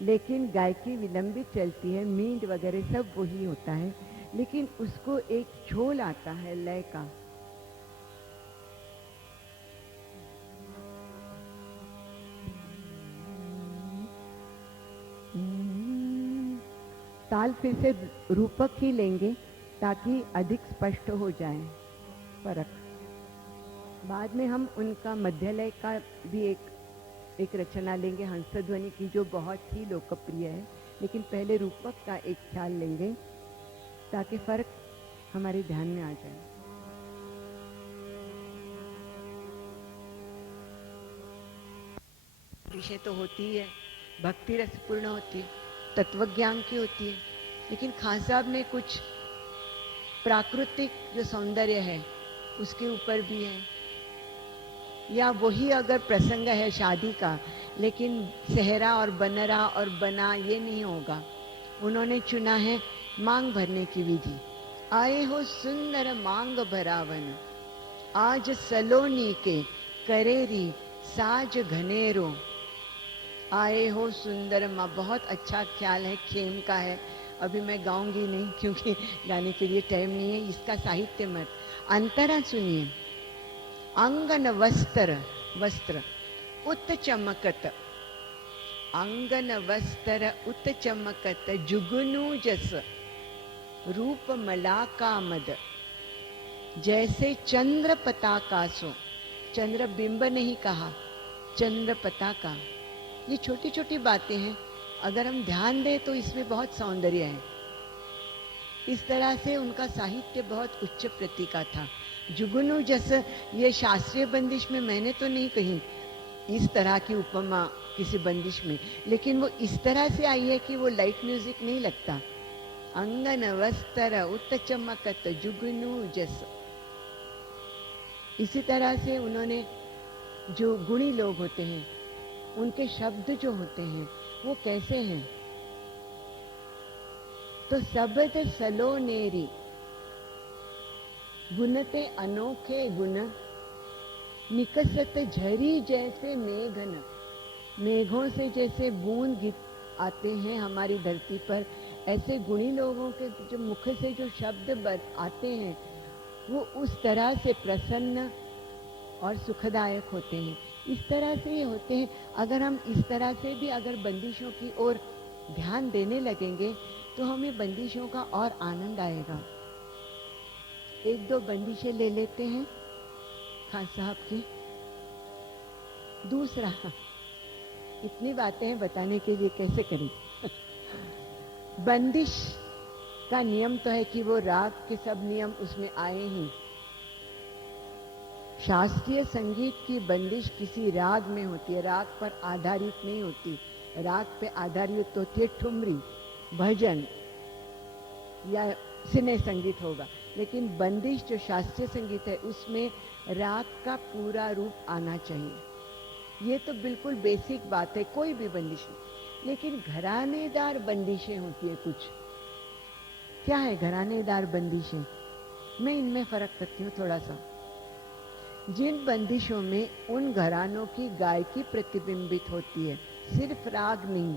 लेकिन गायकी विलंबित चलती है, मींड वगैरह सब वही होता है, लेकिन उसको एक झोल आता है लय का। ताल फिर से रूपक ही लेंगे ताकि अधिक स्पष्ट हो जाए फर्क। बाद में हम उनका मध्यलय का भी एक रचना लेंगे हंसध्वनि की, जो बहुत ही लोकप्रिय है, लेकिन पहले रूपक का एक ख्याल लेंगे ताकि फर्क हमारे ध्यान में आ जाए। विषय तो होती है, भक्ति रसपूर्ण होती है, तत्वज्ञान की होती है, लेकिन खान साहब ने कुछ प्राकृतिक जो सौंदर्य है उसके ऊपर भी है, या वही अगर प्रसंग है शादी का, लेकिन सेहरा और बनरा और बना ये नहीं होगा। उन्होंने चुना है मांग भरने की विधि। आए हो सुंदर मांग भरावन, आज सलोनी के करेरी साज घनेरो। आए हो सुंदर माँ, बहुत अच्छा ख्याल है, खेम का है। अभी मैं गाऊंगी नहीं क्योंकि गाने के लिए टाइम नहीं है। इसका साहित्य मत अंतरा सुनिए। अंगन वस्त्र वस्त्र उत चमकत, अंगन वस्त्र उत चमकत जुगनू जस, रूप मलाका मद, जैसे चंद्र पताका सो। चंद्र बिंब नहीं कहा, चंद्र पताका। ये छोटी छोटी बातें हैं, अगर हम ध्यान दें तो इसमें बहुत सौंदर्य है। इस तरह से उनका साहित्य बहुत उच्च प्रति का था। जुगनू जस, ये शास्त्रीय बंदिश में मैंने तो नहीं कही इस तरह की उपमा किसी बंदिश में, लेकिन वो इस तरह से आई है कि वो लाइट म्यूजिक नहीं लगता। अंगन वस्त्र उत चमकत जुगनू जस। इसी तरह से उन्होंने, जो गुणी लोग होते हैं उनके शब्द जो होते हैं वो कैसे हैं, तो शब्द सलोनेरी, गुणते अनोखे गुण, निकसत झरी जैसे मेघन। मेघों से जैसे बूंद गिर आते हैं हमारी धरती पर, ऐसे गुणी लोगों के जो मुख से जो शब्द आते हैं वो उस तरह से प्रसन्न और सुखदायक होते हैं। इस तरह से ये होते हैं। अगर हम इस तरह से भी अगर बंदिशों की ओर ध्यान देने लगेंगे तो हमें बंदिशों का और आनंद आएगा। एक दो बंदिशें ले लेते हैं खान साहब की। दूसरा, इतनी बातें बताने के लिए कैसे करें। बंदिश का नियम तो है कि वो राग के सब नियम उसमें आए ही। शास्त्रीय संगीत की बंदिश किसी राग में होती है, राग पर आधारित नहीं होती। राग पे आधारित होती है ठुमरी, भजन या सिने संगीत होगा, लेकिन बंदिश जो शास्त्रीय संगीत है उसमें राग का पूरा रूप आना चाहिए। ये तो बिल्कुल बेसिक बात है, कोई भी बंदिश नहीं। लेकिन घरानेदार बंदिशें होती है कुछ। क्या है घरानेदार बंदिशें? मैं इनमें फर्क करती हूँ थोड़ा सा। जिन बंदिशों में उन घरानों की गायकी प्रतिबिंबित होती है, सिर्फ राग नहीं,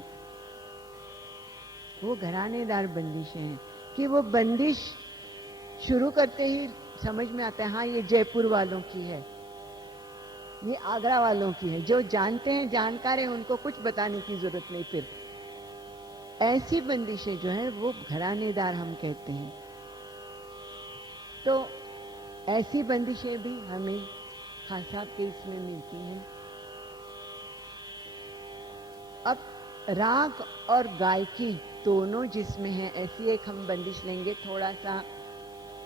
वो घरानेदार बंदिशें हैं। कि वो बंदिश शुरू करते ही समझ में आता है हाँ ये जयपुर वालों की है, ये आगरा वालों की है। जो जानते हैं, जानकार हैं, उनको कुछ बताने की जरूरत नहीं। फिर ऐसी बंदिशें जो है वो घरानेदार हम कहते हैं। तो ऐसी बंदिशें भी हमें खान साहब के इसमें मिलती हैं। अब राग और गायकी दोनों जिसमें है ऐसी एक हम बंदिश लेंगे, थोड़ा सा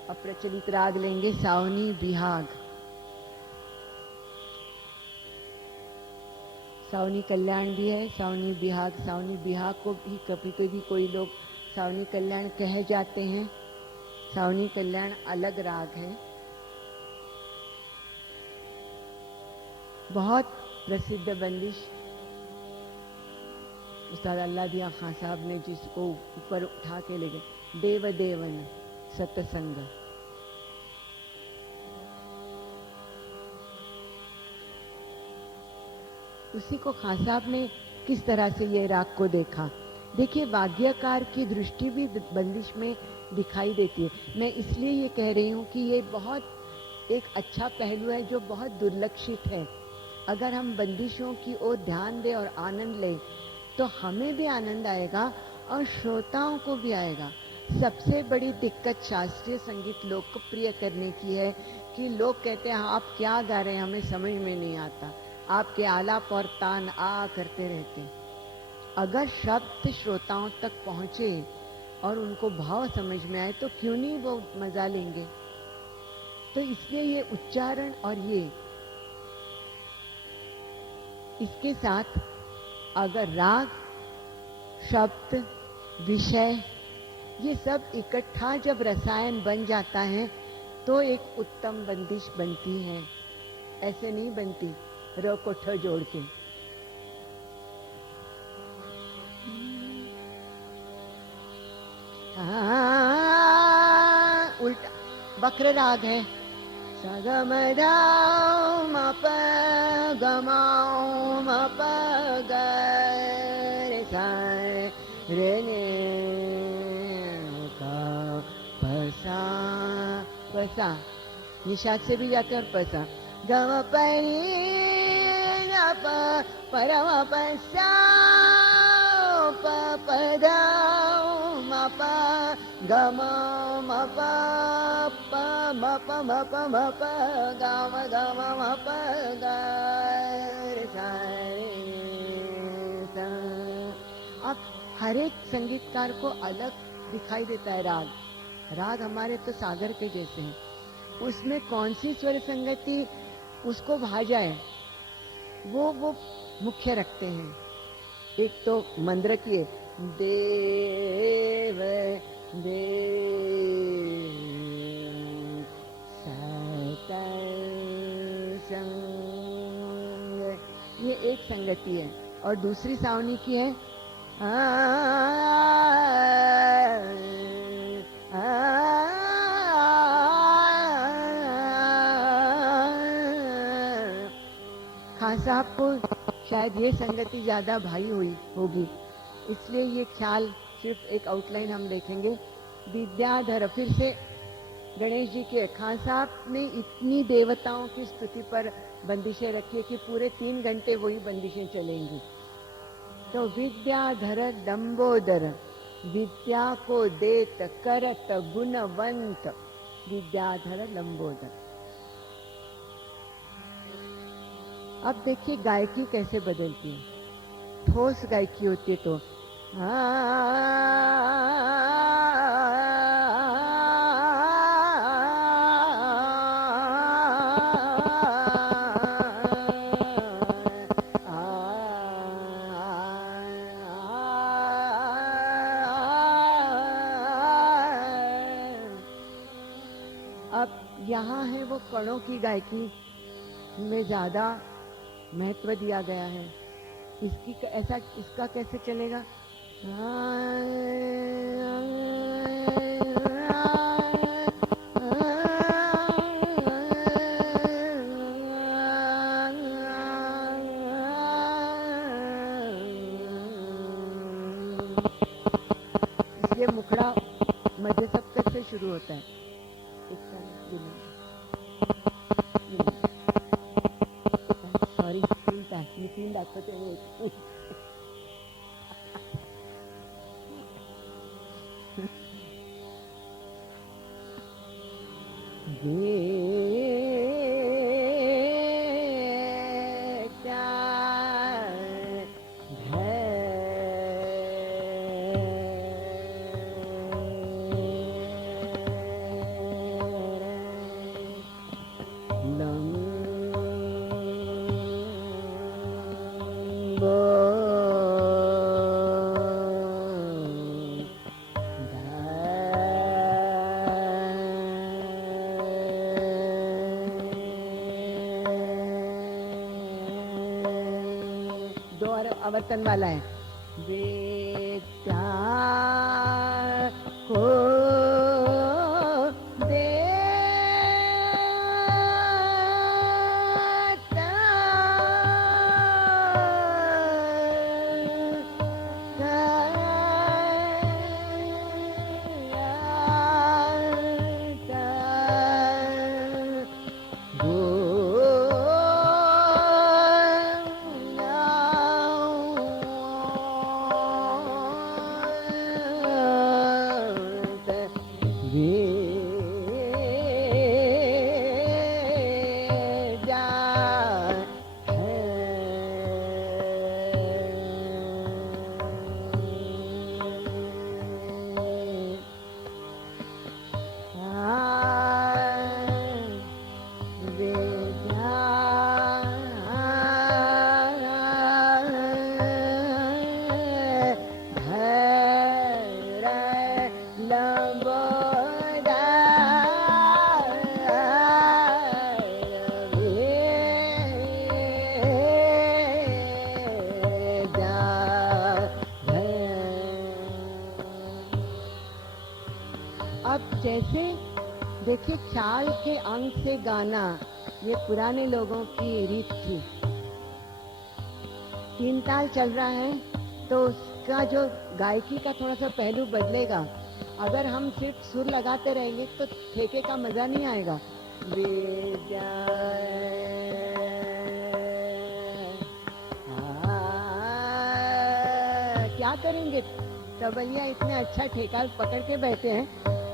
अप्रचलित राग लेंगे, सावनी बिहाग। सावनी कल्याण भी है, सावनी बिहाग। सावनी बिहाग को भी कभी कभी कोई लोग सावनी कल्याण कह जाते हैं। सावनी कल्याण अलग राग है, बहुत प्रसिद्ध बंदिश। उस्ताद अल्लादिया खां साहब ने जिसको ऊपर उठा के ले गए, देव देवन सतसंग। उसी को खां साहब ने किस तरह से ये राग को देखा। देखिए, वाद्यकार की दृष्टि भी बंदिश में दिखाई देती है। मैं इसलिए ये कह रही हूँ कि ये बहुत एक अच्छा पहलू है जो बहुत दुर्लक्षित है। अगर हम बंदिशों की ओर ध्यान दें और आनंद लें तो हमें भी आनंद आएगा और श्रोताओं को भी आएगा। सबसे बड़ी दिक्कत शास्त्रीय संगीत लोकप्रिय करने की है कि लोग कहते हैं आप क्या गा रहे हैं, हमें समझ में नहीं आता, आपके आलाप और तान आ करते रहते हैं। अगर शब्द श्रोताओं तक पहुंचे और उनको भाव समझ में आए तो क्यों नहीं वो मजा लेंगे। तो इसलिए ये उच्चारण और ये इसके साथ अगर राग, शब्द, विषय ये सब इकट्ठा जब रसायन बन जाता है तो एक उत्तम बंदिश बनती है। ऐसे नहीं बनती र को ठ जोड़ के। उल्टा वक्र राग है। सगम मप गमाओ मप गे रे ने पसा पसा, निषाद से भी जाते और पसा गम परी परम पसा पदा मप गम मप मप मप मप गम गम मप गे। अब हर एक संगीतकार को अलग दिखाई देता है राग। राग हमारे तो सागर के जैसे हैं, उसमें कौन सी स्वर संगति उसको भा जाए वो मुख्य रखते हैं। एक तो मंद्र की है, देव देव संग, ये एक संगति है। और दूसरी सावनी की है खान साहब को शायद ये संगति ज्यादा भाई हुई होगी, इसलिए ये ख्याल सिर्फ एक आउटलाइन हम देखेंगे। विद्याधर, फिर से गणेश जी के खान साहब ने इतनी देवताओं की स्तुति पर बंदिशें रखी है कि पूरे 3 घंटे वही बंदिशें चलेंगी। तो विद्याधर लंबोदर, विद्या को देत करत गुणवंत, विद्याधर लंबोदर। अब देखिए गायकी कैसे बदलती है। ठोस गायकी होती है तो अब यहाँ है वो कणों की गायकी में ज्यादा महत्व दिया गया है। इसकी ऐसा इसका कैसे चलेगा। इसलिए मुखड़ा मध्य सप्तक से शुरू होता है। सॉरी, तीन दाखवते हैं। आवर्तन वाला है। विद्या को जैसे देखिए ख्याल के अंग से गाना ये पुराने लोगों की रीत थी। 3 ताल चल रहा है तो उसका जो गायकी का थोड़ा सा पहलू बदलेगा। अगर हम सिर्फ सुर लगाते रहेंगे तो ठेके का मजा नहीं आएगा। क्या करेंगे, तबलिया इतने अच्छा ठेका पकड़ के बैठे हैं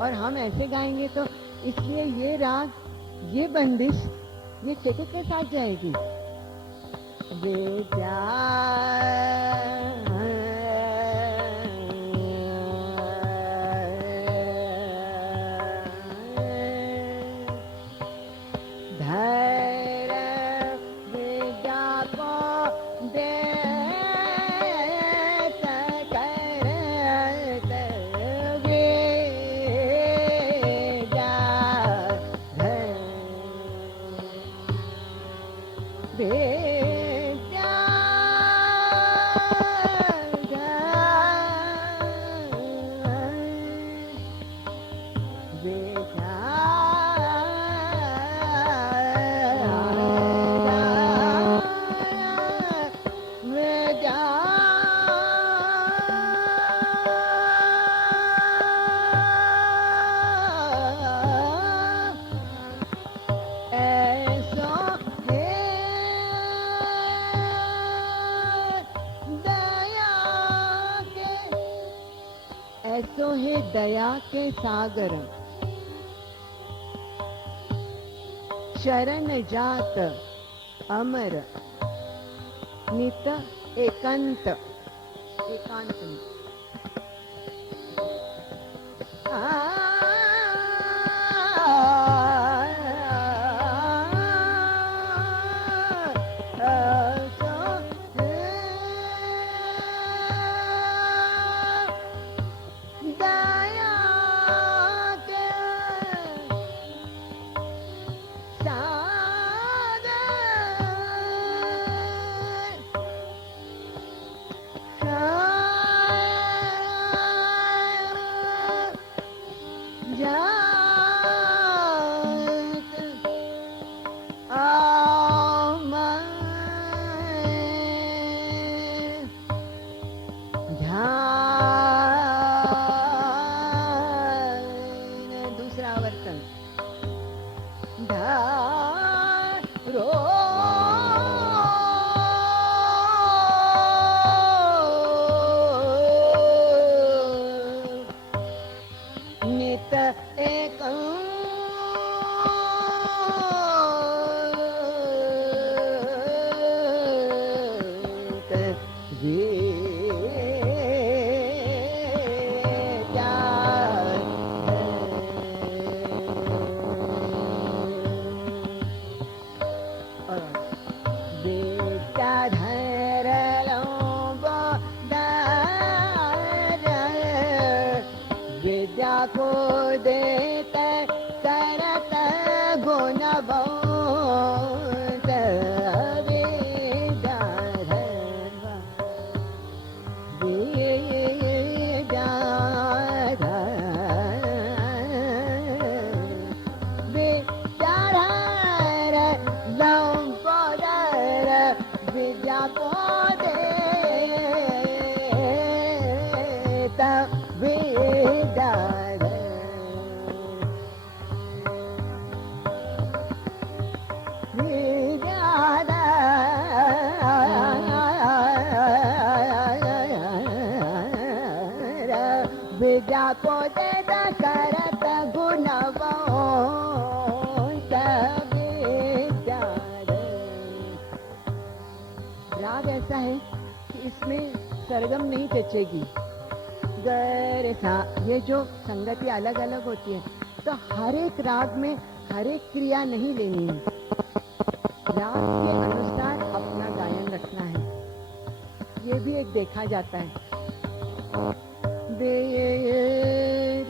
और हम ऐसे गाएंगे तो इसलिए ये राग, ये बंदिश, ये ठेके के साथ जाएगी। ऐसो है दया के सागर, शरण जात अमर नित एकांत एकांत सरगम नहीं जचेगी। गर सा, ये जो संगति अलग अलग होती है, तो हर एक राग में हर एक क्रिया नहीं लेनी है, राग के अनुसार अपना गायन रखना है। ये भी एक देखा जाता है। बेर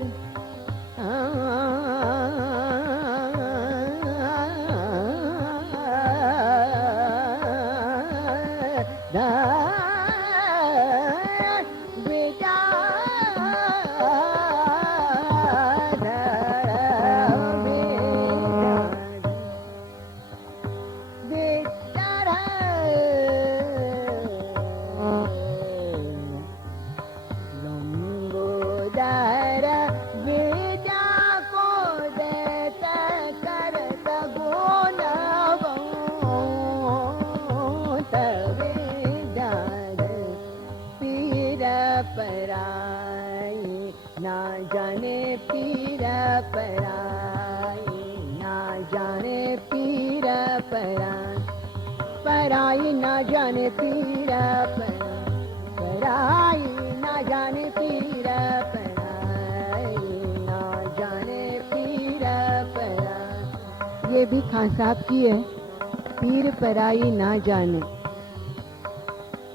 पराई ना जाने पीरा पराई ना जाने पीरा पराई ना जाने पीरा पराई। ये भी खान साहब की है, पीर पराई ना जाने।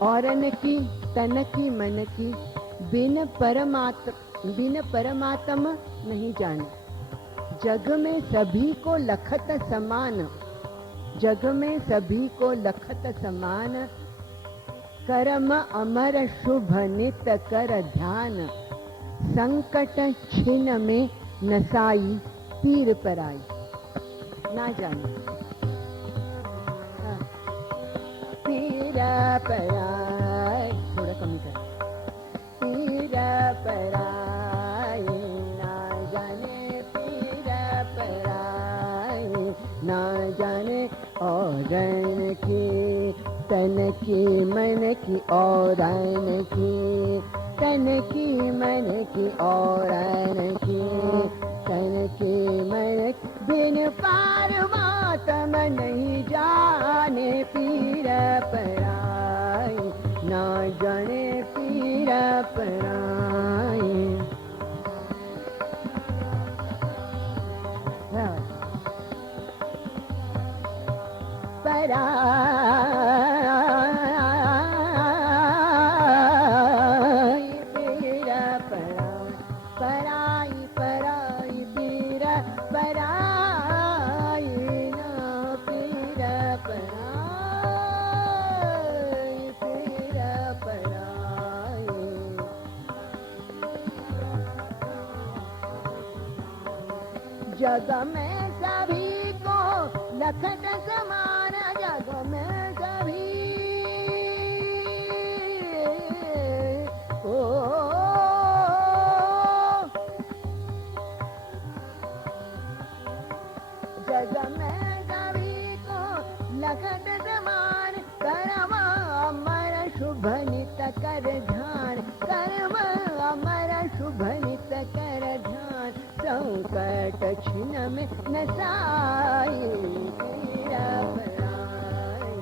औरन की तन की मन की बिन परमात्म नहीं जाने। जग में सभी को लखत समान, जग में सभी को लखत समान। कर्म अमर शुभ नित कर ध्यान, संकट छिन में नसाई पीर पराई ना जाने। पीर पराई थोड़ा कम कर। पीर पराई ना जाने, पीर पराई ना जाने। औरन की तन की मन की, औरन की तन की मन की, औरन की तन की मन की बिन परमात्म नहीं जाने पीर पराई ना जाने पीर पराई। पराई पीर पराई, पराई पराई पीर पराई ना पीर पराई पीर पराई। जग में सभी को लखत समान, जग में सभी को जग में सभी को लखत समान। कर्म अमर शुभ नित कर ध्यान, कर्म अमर शुभ नित कर ध्यान। संकट छिन में नसाई पीर पराई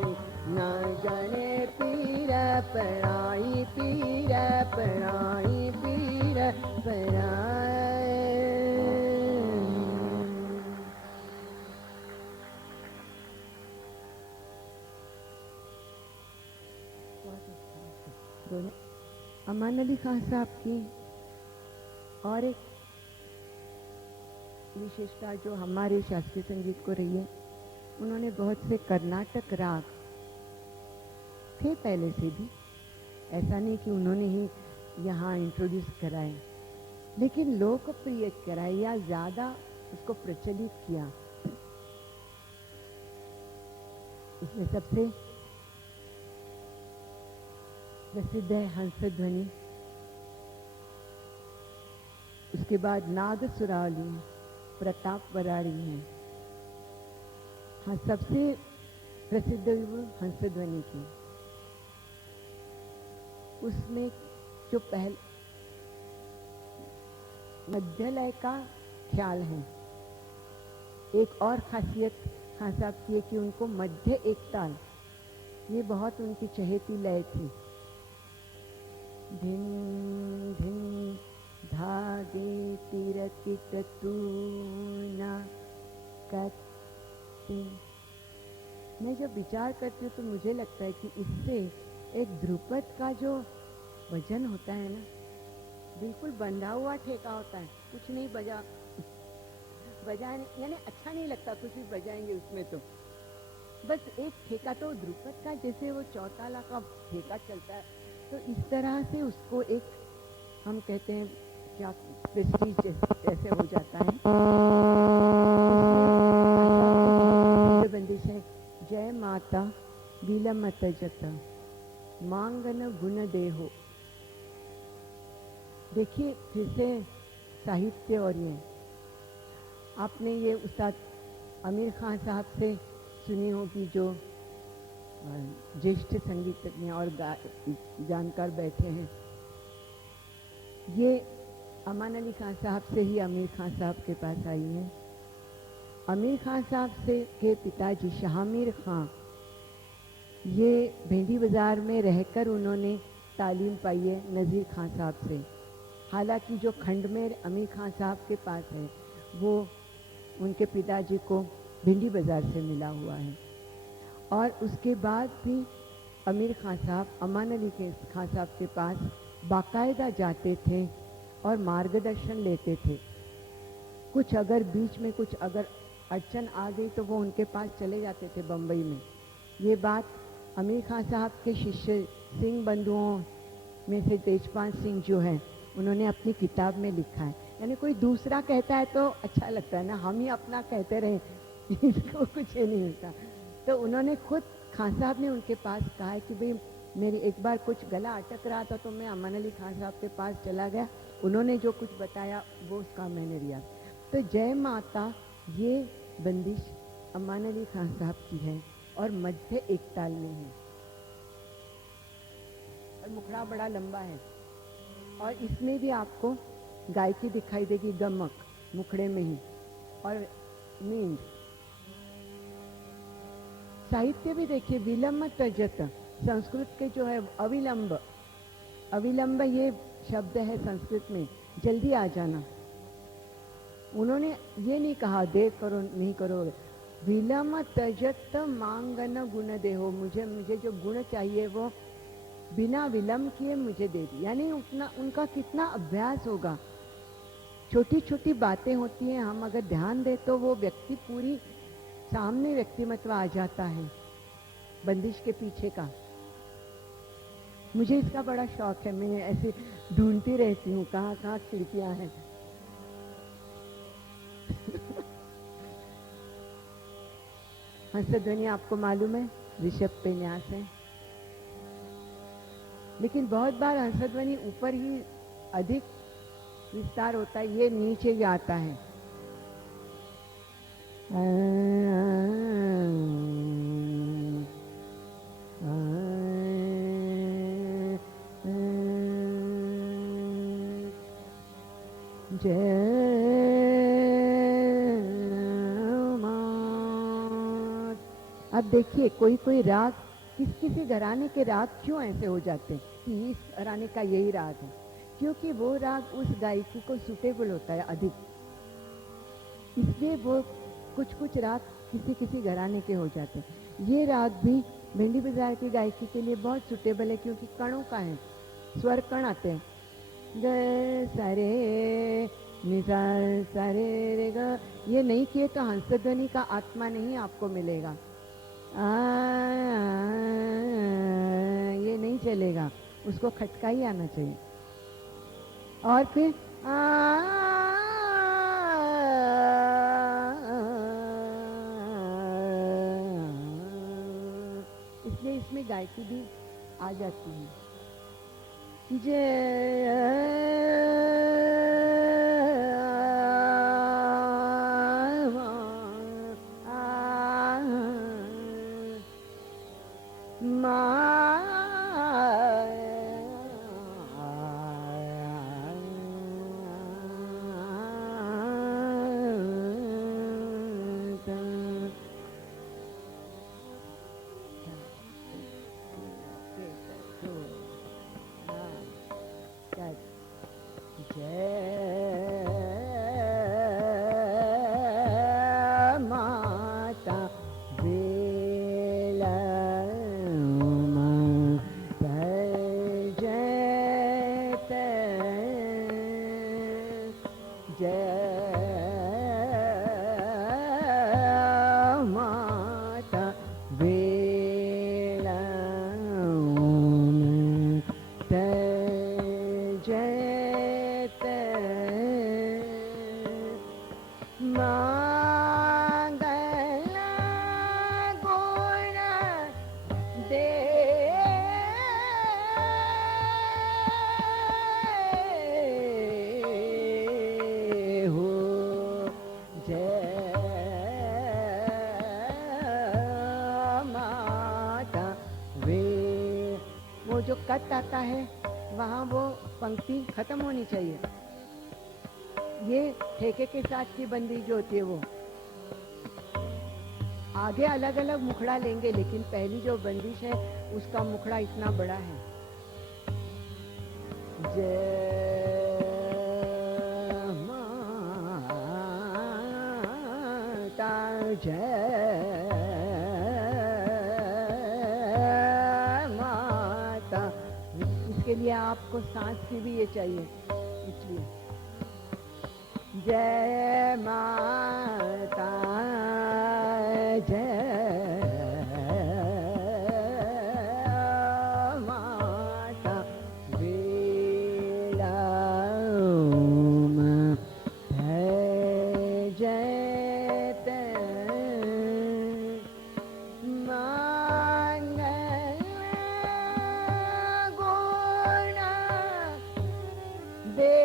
ना जाने पीर पराई, पीर पराई पीर पराई। अमान अली खान साहब की और एक विशेषता जो हमारे शास्त्रीय संगीत को रही है, उन्होंने बहुत से कर्नाटक राग थे पहले से भी, ऐसा नहीं कि उन्होंने ही यहाँ इंट्रोड्यूस कराए, लेकिन लोकप्रिय कराए या ज्यादा उसको प्रचलित किया। इसमें सबसे प्रसिद्ध है हंसध्वनि, उसके बाद नाद सुरावली, प्रताप बराड़ी है। हाँ, सबसे प्रसिद्ध हंसध्वनि की। उसमें जो पहले मध्य लय का ख्याल है। एक और खासियत खान साहब की है कि उनको मध्य एक ताल, ये बहुत उनकी चहेती लय थी। धिन धिन धागे तिरकित तूना करते। मैं जब विचार करती हूँ तो मुझे लगता है कि इससे एक ध्रुपद का जो वजन होता है ना, बिल्कुल बंधा हुआ ठेका होता है, कुछ नहीं बजाने यानी अच्छा नहीं लगता कुछ भी बजाएंगे उसमें, तो बस एक ठेका, तो ध्रुपद का जैसे वो चौताला का ठेका चलता है, तो इस तरह से उसको एक हम कहते हैं क्या प्रेस्टीज ऐसे हो जाता है। इसमें बंदिश है, जय माता विलमत जत मांगन गुण देहो। देखिए फिर से साहित्य, और ये आपने ये उस्ताद आमिर खान साहब से सुनी होगी, जो ज्येष्ठ संगीतज्ञ और जानकार बैठे हैं। ये अमान अली खान साहब से ही आमिर खान साहब के पास आई हैं। आमिर खान साहब से के पिताजी शाहमीर खान, ये भेंडी बाज़ार में रहकर उन्होंने तालीम पाई है नज़ीर खान साहब से। हालांकि जो खंडमेर आमिर खान साहब के पास है वो उनके पिताजी को भिंडी बाज़ार से मिला हुआ है। और उसके बाद भी आमिर खान साहब अमान अली खान साहब के पास बाकायदा जाते थे और मार्गदर्शन लेते थे। कुछ अगर बीच में कुछ अगर अड़चन आ गई तो वो उनके पास चले जाते थे बम्बई में। ये बात आमिर खान साहब के शिष्य सिंह बंधुओं में से तेजपाल सिंह जो है, उन्होंने अपनी किताब में लिखा है। यानी कोई दूसरा कहता है तो अच्छा लगता है ना, हम ही अपना कहते रहे इसको कुछ ही नहीं होता। तो उन्होंने खुद, खान साहब ने उनके पास कहा है कि भाई मेरी एक बार कुछ गला अटक रहा था तो मैं अमान अली खान साहब के पास चला गया, उन्होंने जो कुछ बताया वो उसका मैंने लिया। तो जय माता ये बंदिश अमान अली खान साहब की है और मध्य एक ताल में है और मुखड़ा बड़ा लंबा है। और इसमें भी आपको गायकी दिखाई देगी, गमक मुखड़े में ही, और नींद। साहित्य भी देखिए, विलंब तजत, संस्कृत के जो है अविलंब, अविलंब ये शब्द है संस्कृत में, जल्दी आ जाना। उन्होंने ये नहीं कहा देर करो नहीं करो, विलंब तजत मांगन गुण देहो, मुझे जो गुण चाहिए वो बिना विलंब किए मुझे दे दी। यानी उतना उनका कितना अभ्यास होगा। छोटी छोटी बातें होती हैं, हम अगर ध्यान दें तो वो व्यक्ति पूरी सामने व्यक्तिमत्व आ जाता है बंदिश के पीछे का। मुझे इसका बड़ा शौक है, मैं ऐसे ढूंढती रहती हूँ कहाँ कहाँ खिड़कियां हैं। हंसध्वनि आपको मालूम है ऋषभ पे न्यास है, लेकिन बहुत बार हंसध्वनि ऊपर ही अधिक विस्तार होता है, ये नीचे भी आता है। जय अब देखिए कोई कोई राग, किसी घराने के राग क्यों ऐसे हो जाते हैं कि इस घराने का यही राग है, क्योंकि वो राग उस गायकी को सुटेबल होता है अधिक, इसलिए वो कुछ राग किसी घराने के हो जाते हैं। ये राग भी भेंडी बाजार की गायकी के लिए बहुत सुटेबल है, क्योंकि कणों का है, स्वर कण आते हैं, ग सारे निसा सारे रे ग, ये नहीं किए तो हंसध्वनि का आत्मा नहीं आपको मिलेगा। ये नहीं चलेगा, उसको खटका ही आना चाहिए। और फिर इसलिए इसमें गायकी भी आ जाती है। माता वेला ओम जयते मंगला गुण दे हो जय माता वे। वो जो कट आता है वहाँ वो पंक्ति खत्म होनी चाहिए। ये ठेके के साथ की बंदी जो होती है वो आगे अलग अलग मुखड़ा लेंगे, लेकिन पहली जो बंदिश है उसका मुखड़ा इतना बड़ा है। जय माता जय माता। इसके लिए आपको सांस की भी ये चाहिए, इसलिए जय माता जय माता वेला ओम जयते मंगल गुण दे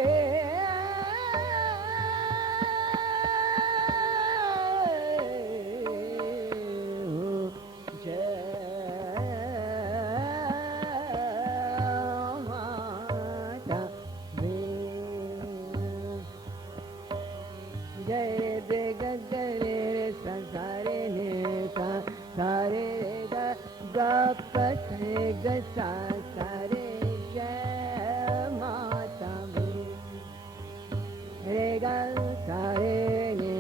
जय दे गरे रे सारे ने सारे ग प ग सारे जय माता रे ग सारे ने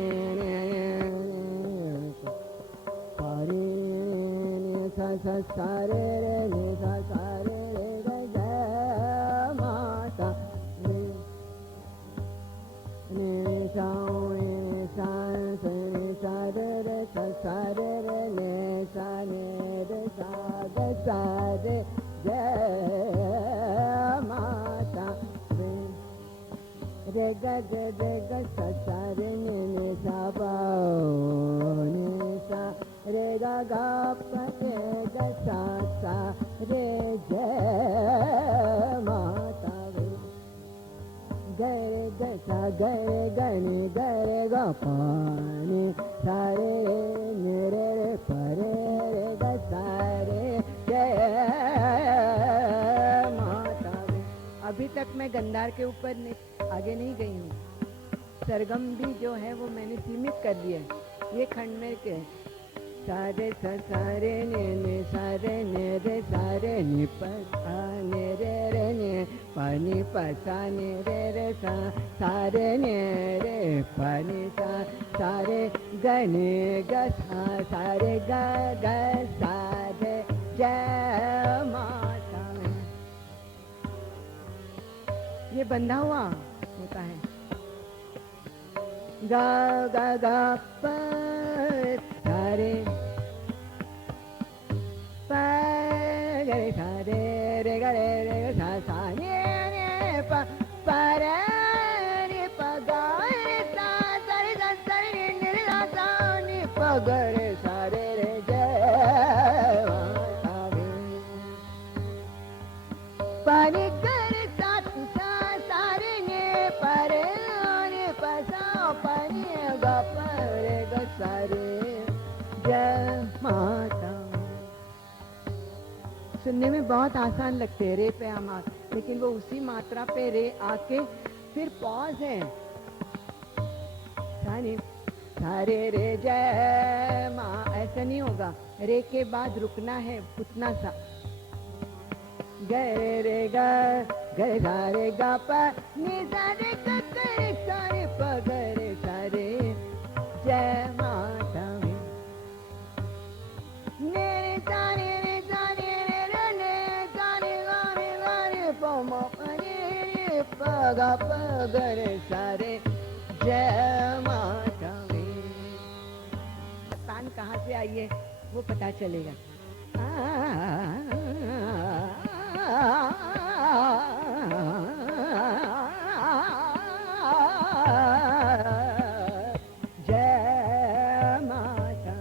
सारे सारे रे ने सारे रे ग जय माता ने सारे रे ने सारे जय माता रे ग सारे ने सा रे ग प ग सा रे जय माता गरे गसा गरे गने गरे ग पानी सारे मेरे रे परे रे ग सारे जय माता। अभी तक मैं गंधार के ऊपर आगे नहीं गई हूँ। सरगम भी जो है वो मैंने सीमित कर दिया। ये खंड में के सारे सारे ने सारे ने रे सारे नि ने रे ने पानी पसा ने रे सारे ने रे पानी सारे गने ग सारे ग सारे जय माता। ये बंधा हुआ होता है। ग ग ग प सारे प गरे सारे रे गरे रे सा सा ने प प रे रे प ग रे सा सा रे सा सा रे ने रे सा सा ने प ग रे सारे रे जय माता वे। पानी गरे सा तू सा सारे ने परे ने प सा पानी ग प रे ग सारे जय माता। सुनने में बहुत आसान लगते हैं रे पे आमात, लेकिन वो उसी मात्रा पे रे आके फिर पॉज है। सारे रे जय माँ ऐसा नहीं होगा, रे के बाद रुकना है उतना सा। गरे रे ग गरे सारे ग प नि सारे ग गरे सारे प गरे सारे जय माता वे। मेरे सारे रे सारे रे रे सारे गारे गारे प म रे प ग प गरे सारे जय कहाँ से आई है वो पता चलेगा। जय माता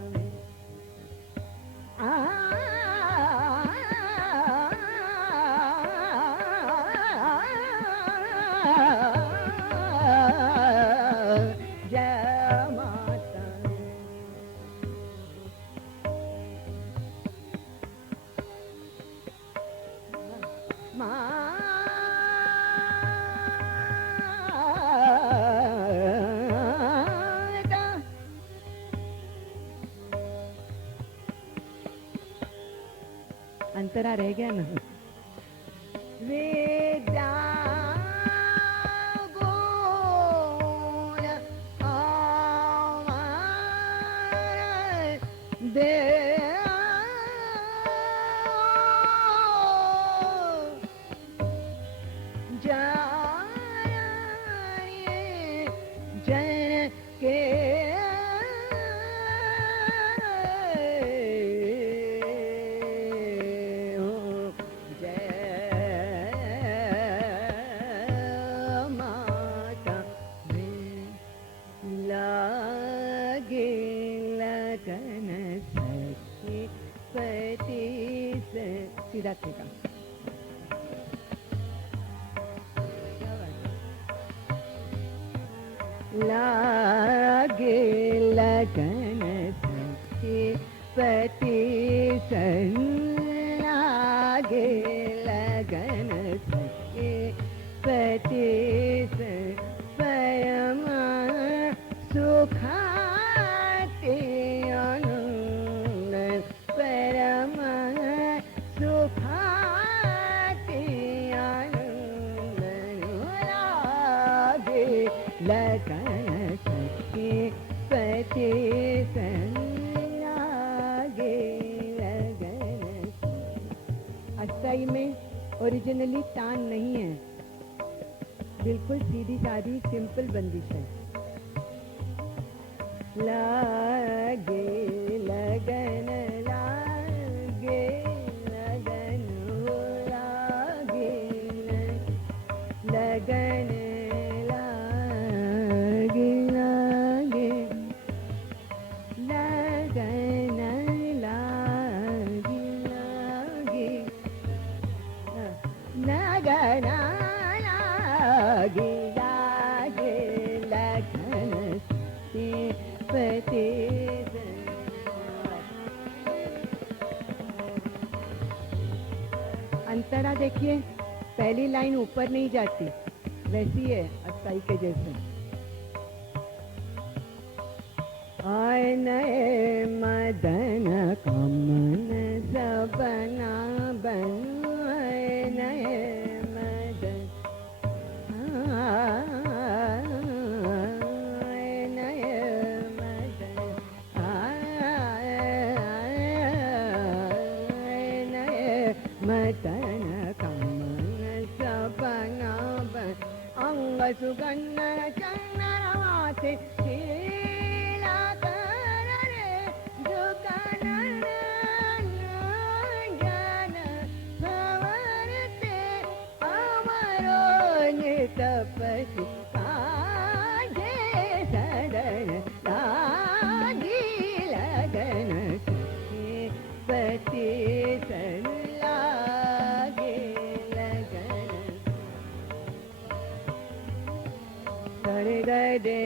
जय माता माता। अंतरा रह गया ना। विद्या गुण अमर दे जन के हो जय माता लागे लगन सखी पति से सीधा ठेका। लागे लगन सखी पति सन लागे लगन सखी पति सन परम सुखाते आनंद परम सुखाते आनंद लागे लगन सखी पति सन लागे लगन। अस्थाई में ओरिजिनली तान नहीं है, बिल्कुल सीधी सादी सिंपल बंदिश है। लागे लगन लागे लगन लागे लगन लागे लागे लगन लागे लागे लगन लागे लागे लगन से पति। अंतरा देखिए, पहली लाइन ऊपर नहीं जाती, वैसी है अस्थाई के जैसे। आय नए मदन कमन सबना बन आय नए मदन आय नए मदन आय नए मदन कमन सबना बन अंग सुगन्ध चंदन माथे तपति काजे सदन लागी लगन सखी पति सन लागे लगन। गरे गरे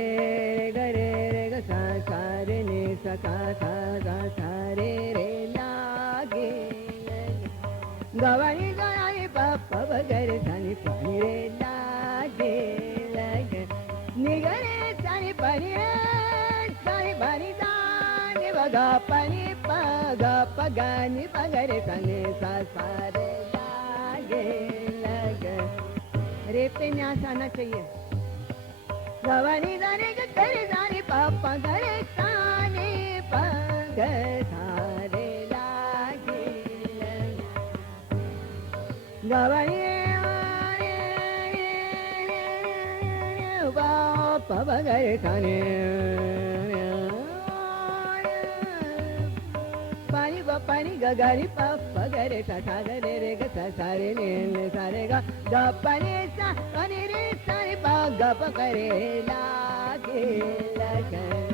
गरे रे ग सा सा रे ने सा का सा सा सा रे रे लागे लगन। गवानी गवानी पापा बगैर सानी पानी रे लागे लगन। निगरे सानी पानी दानी बगा पानी पगा पगानी पगरे सानी सा सा रे लागे लगन। रे पे न्यास आना चाहिए। गवानी दानी करे दानी पापा गरे सानी पग सारे लागे लगन। गवानी पापा गरे सानी pani ga ga ri pa pa ga re sa sa ga re ga sa sa re ne sa re ga ga pa ni sa ni re sa re pa ga pa ga re lage लगन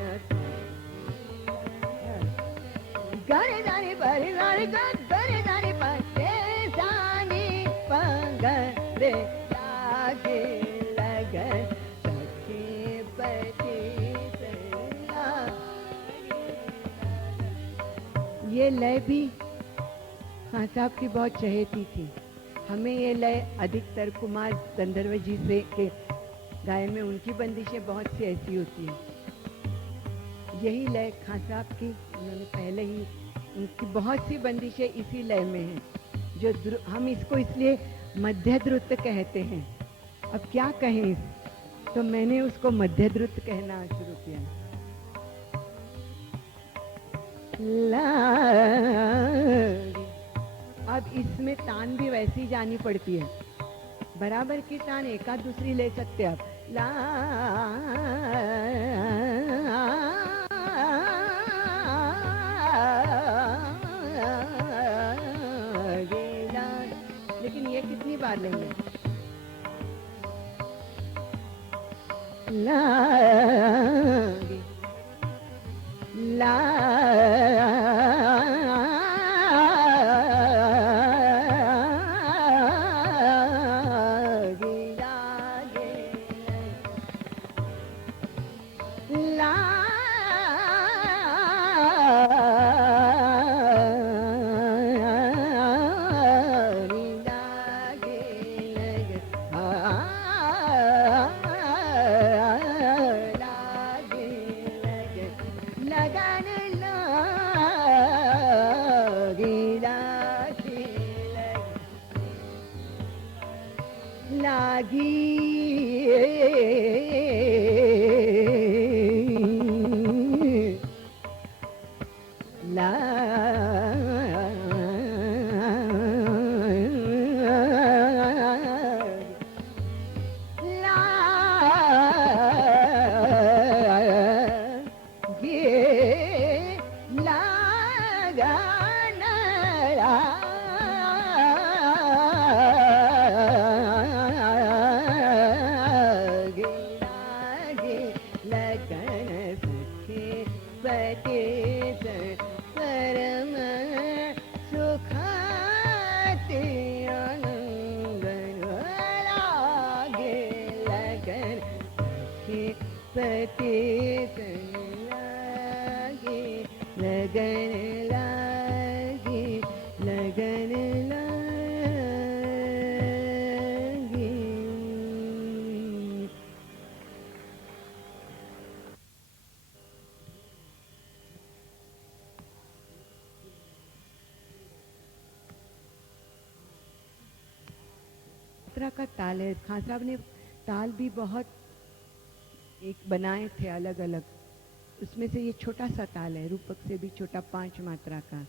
ga re da ni pa re ga re ga re da ni pa re sa ni pa ga re lage लगन सखी पति ये लय भी खान साहब की बहुत चहेती थी। हमें ये लय अधिकतर कुमार गंधर्व जी से के गायन में उनकी बंदिशें बहुत सी ऐसी होती हैं। यही लय खान साहब की उन्होंने पहले ही उनकी बहुत सी बंदिशें इसी लय में हैं, जो हम इसको इसलिए मध्य द्रुत कहते हैं। अब क्या कहें, तो मैंने उसको मध्य द्रुत कहना शुरू किया। अब इसमें तान भी वैसी जानी पड़ती है, बराबर की तान एकाध दूसरी ले सकते हैं आप। ला लेकिन ये कितनी बार लेंगे? ला ला का ताल है। खान साहब ने ताल भी बहुत एक बनाए थे अलग अलग, उसमें से ये छोटा सा ताल है, रूपक से भी छोटा 5 मात्रा का।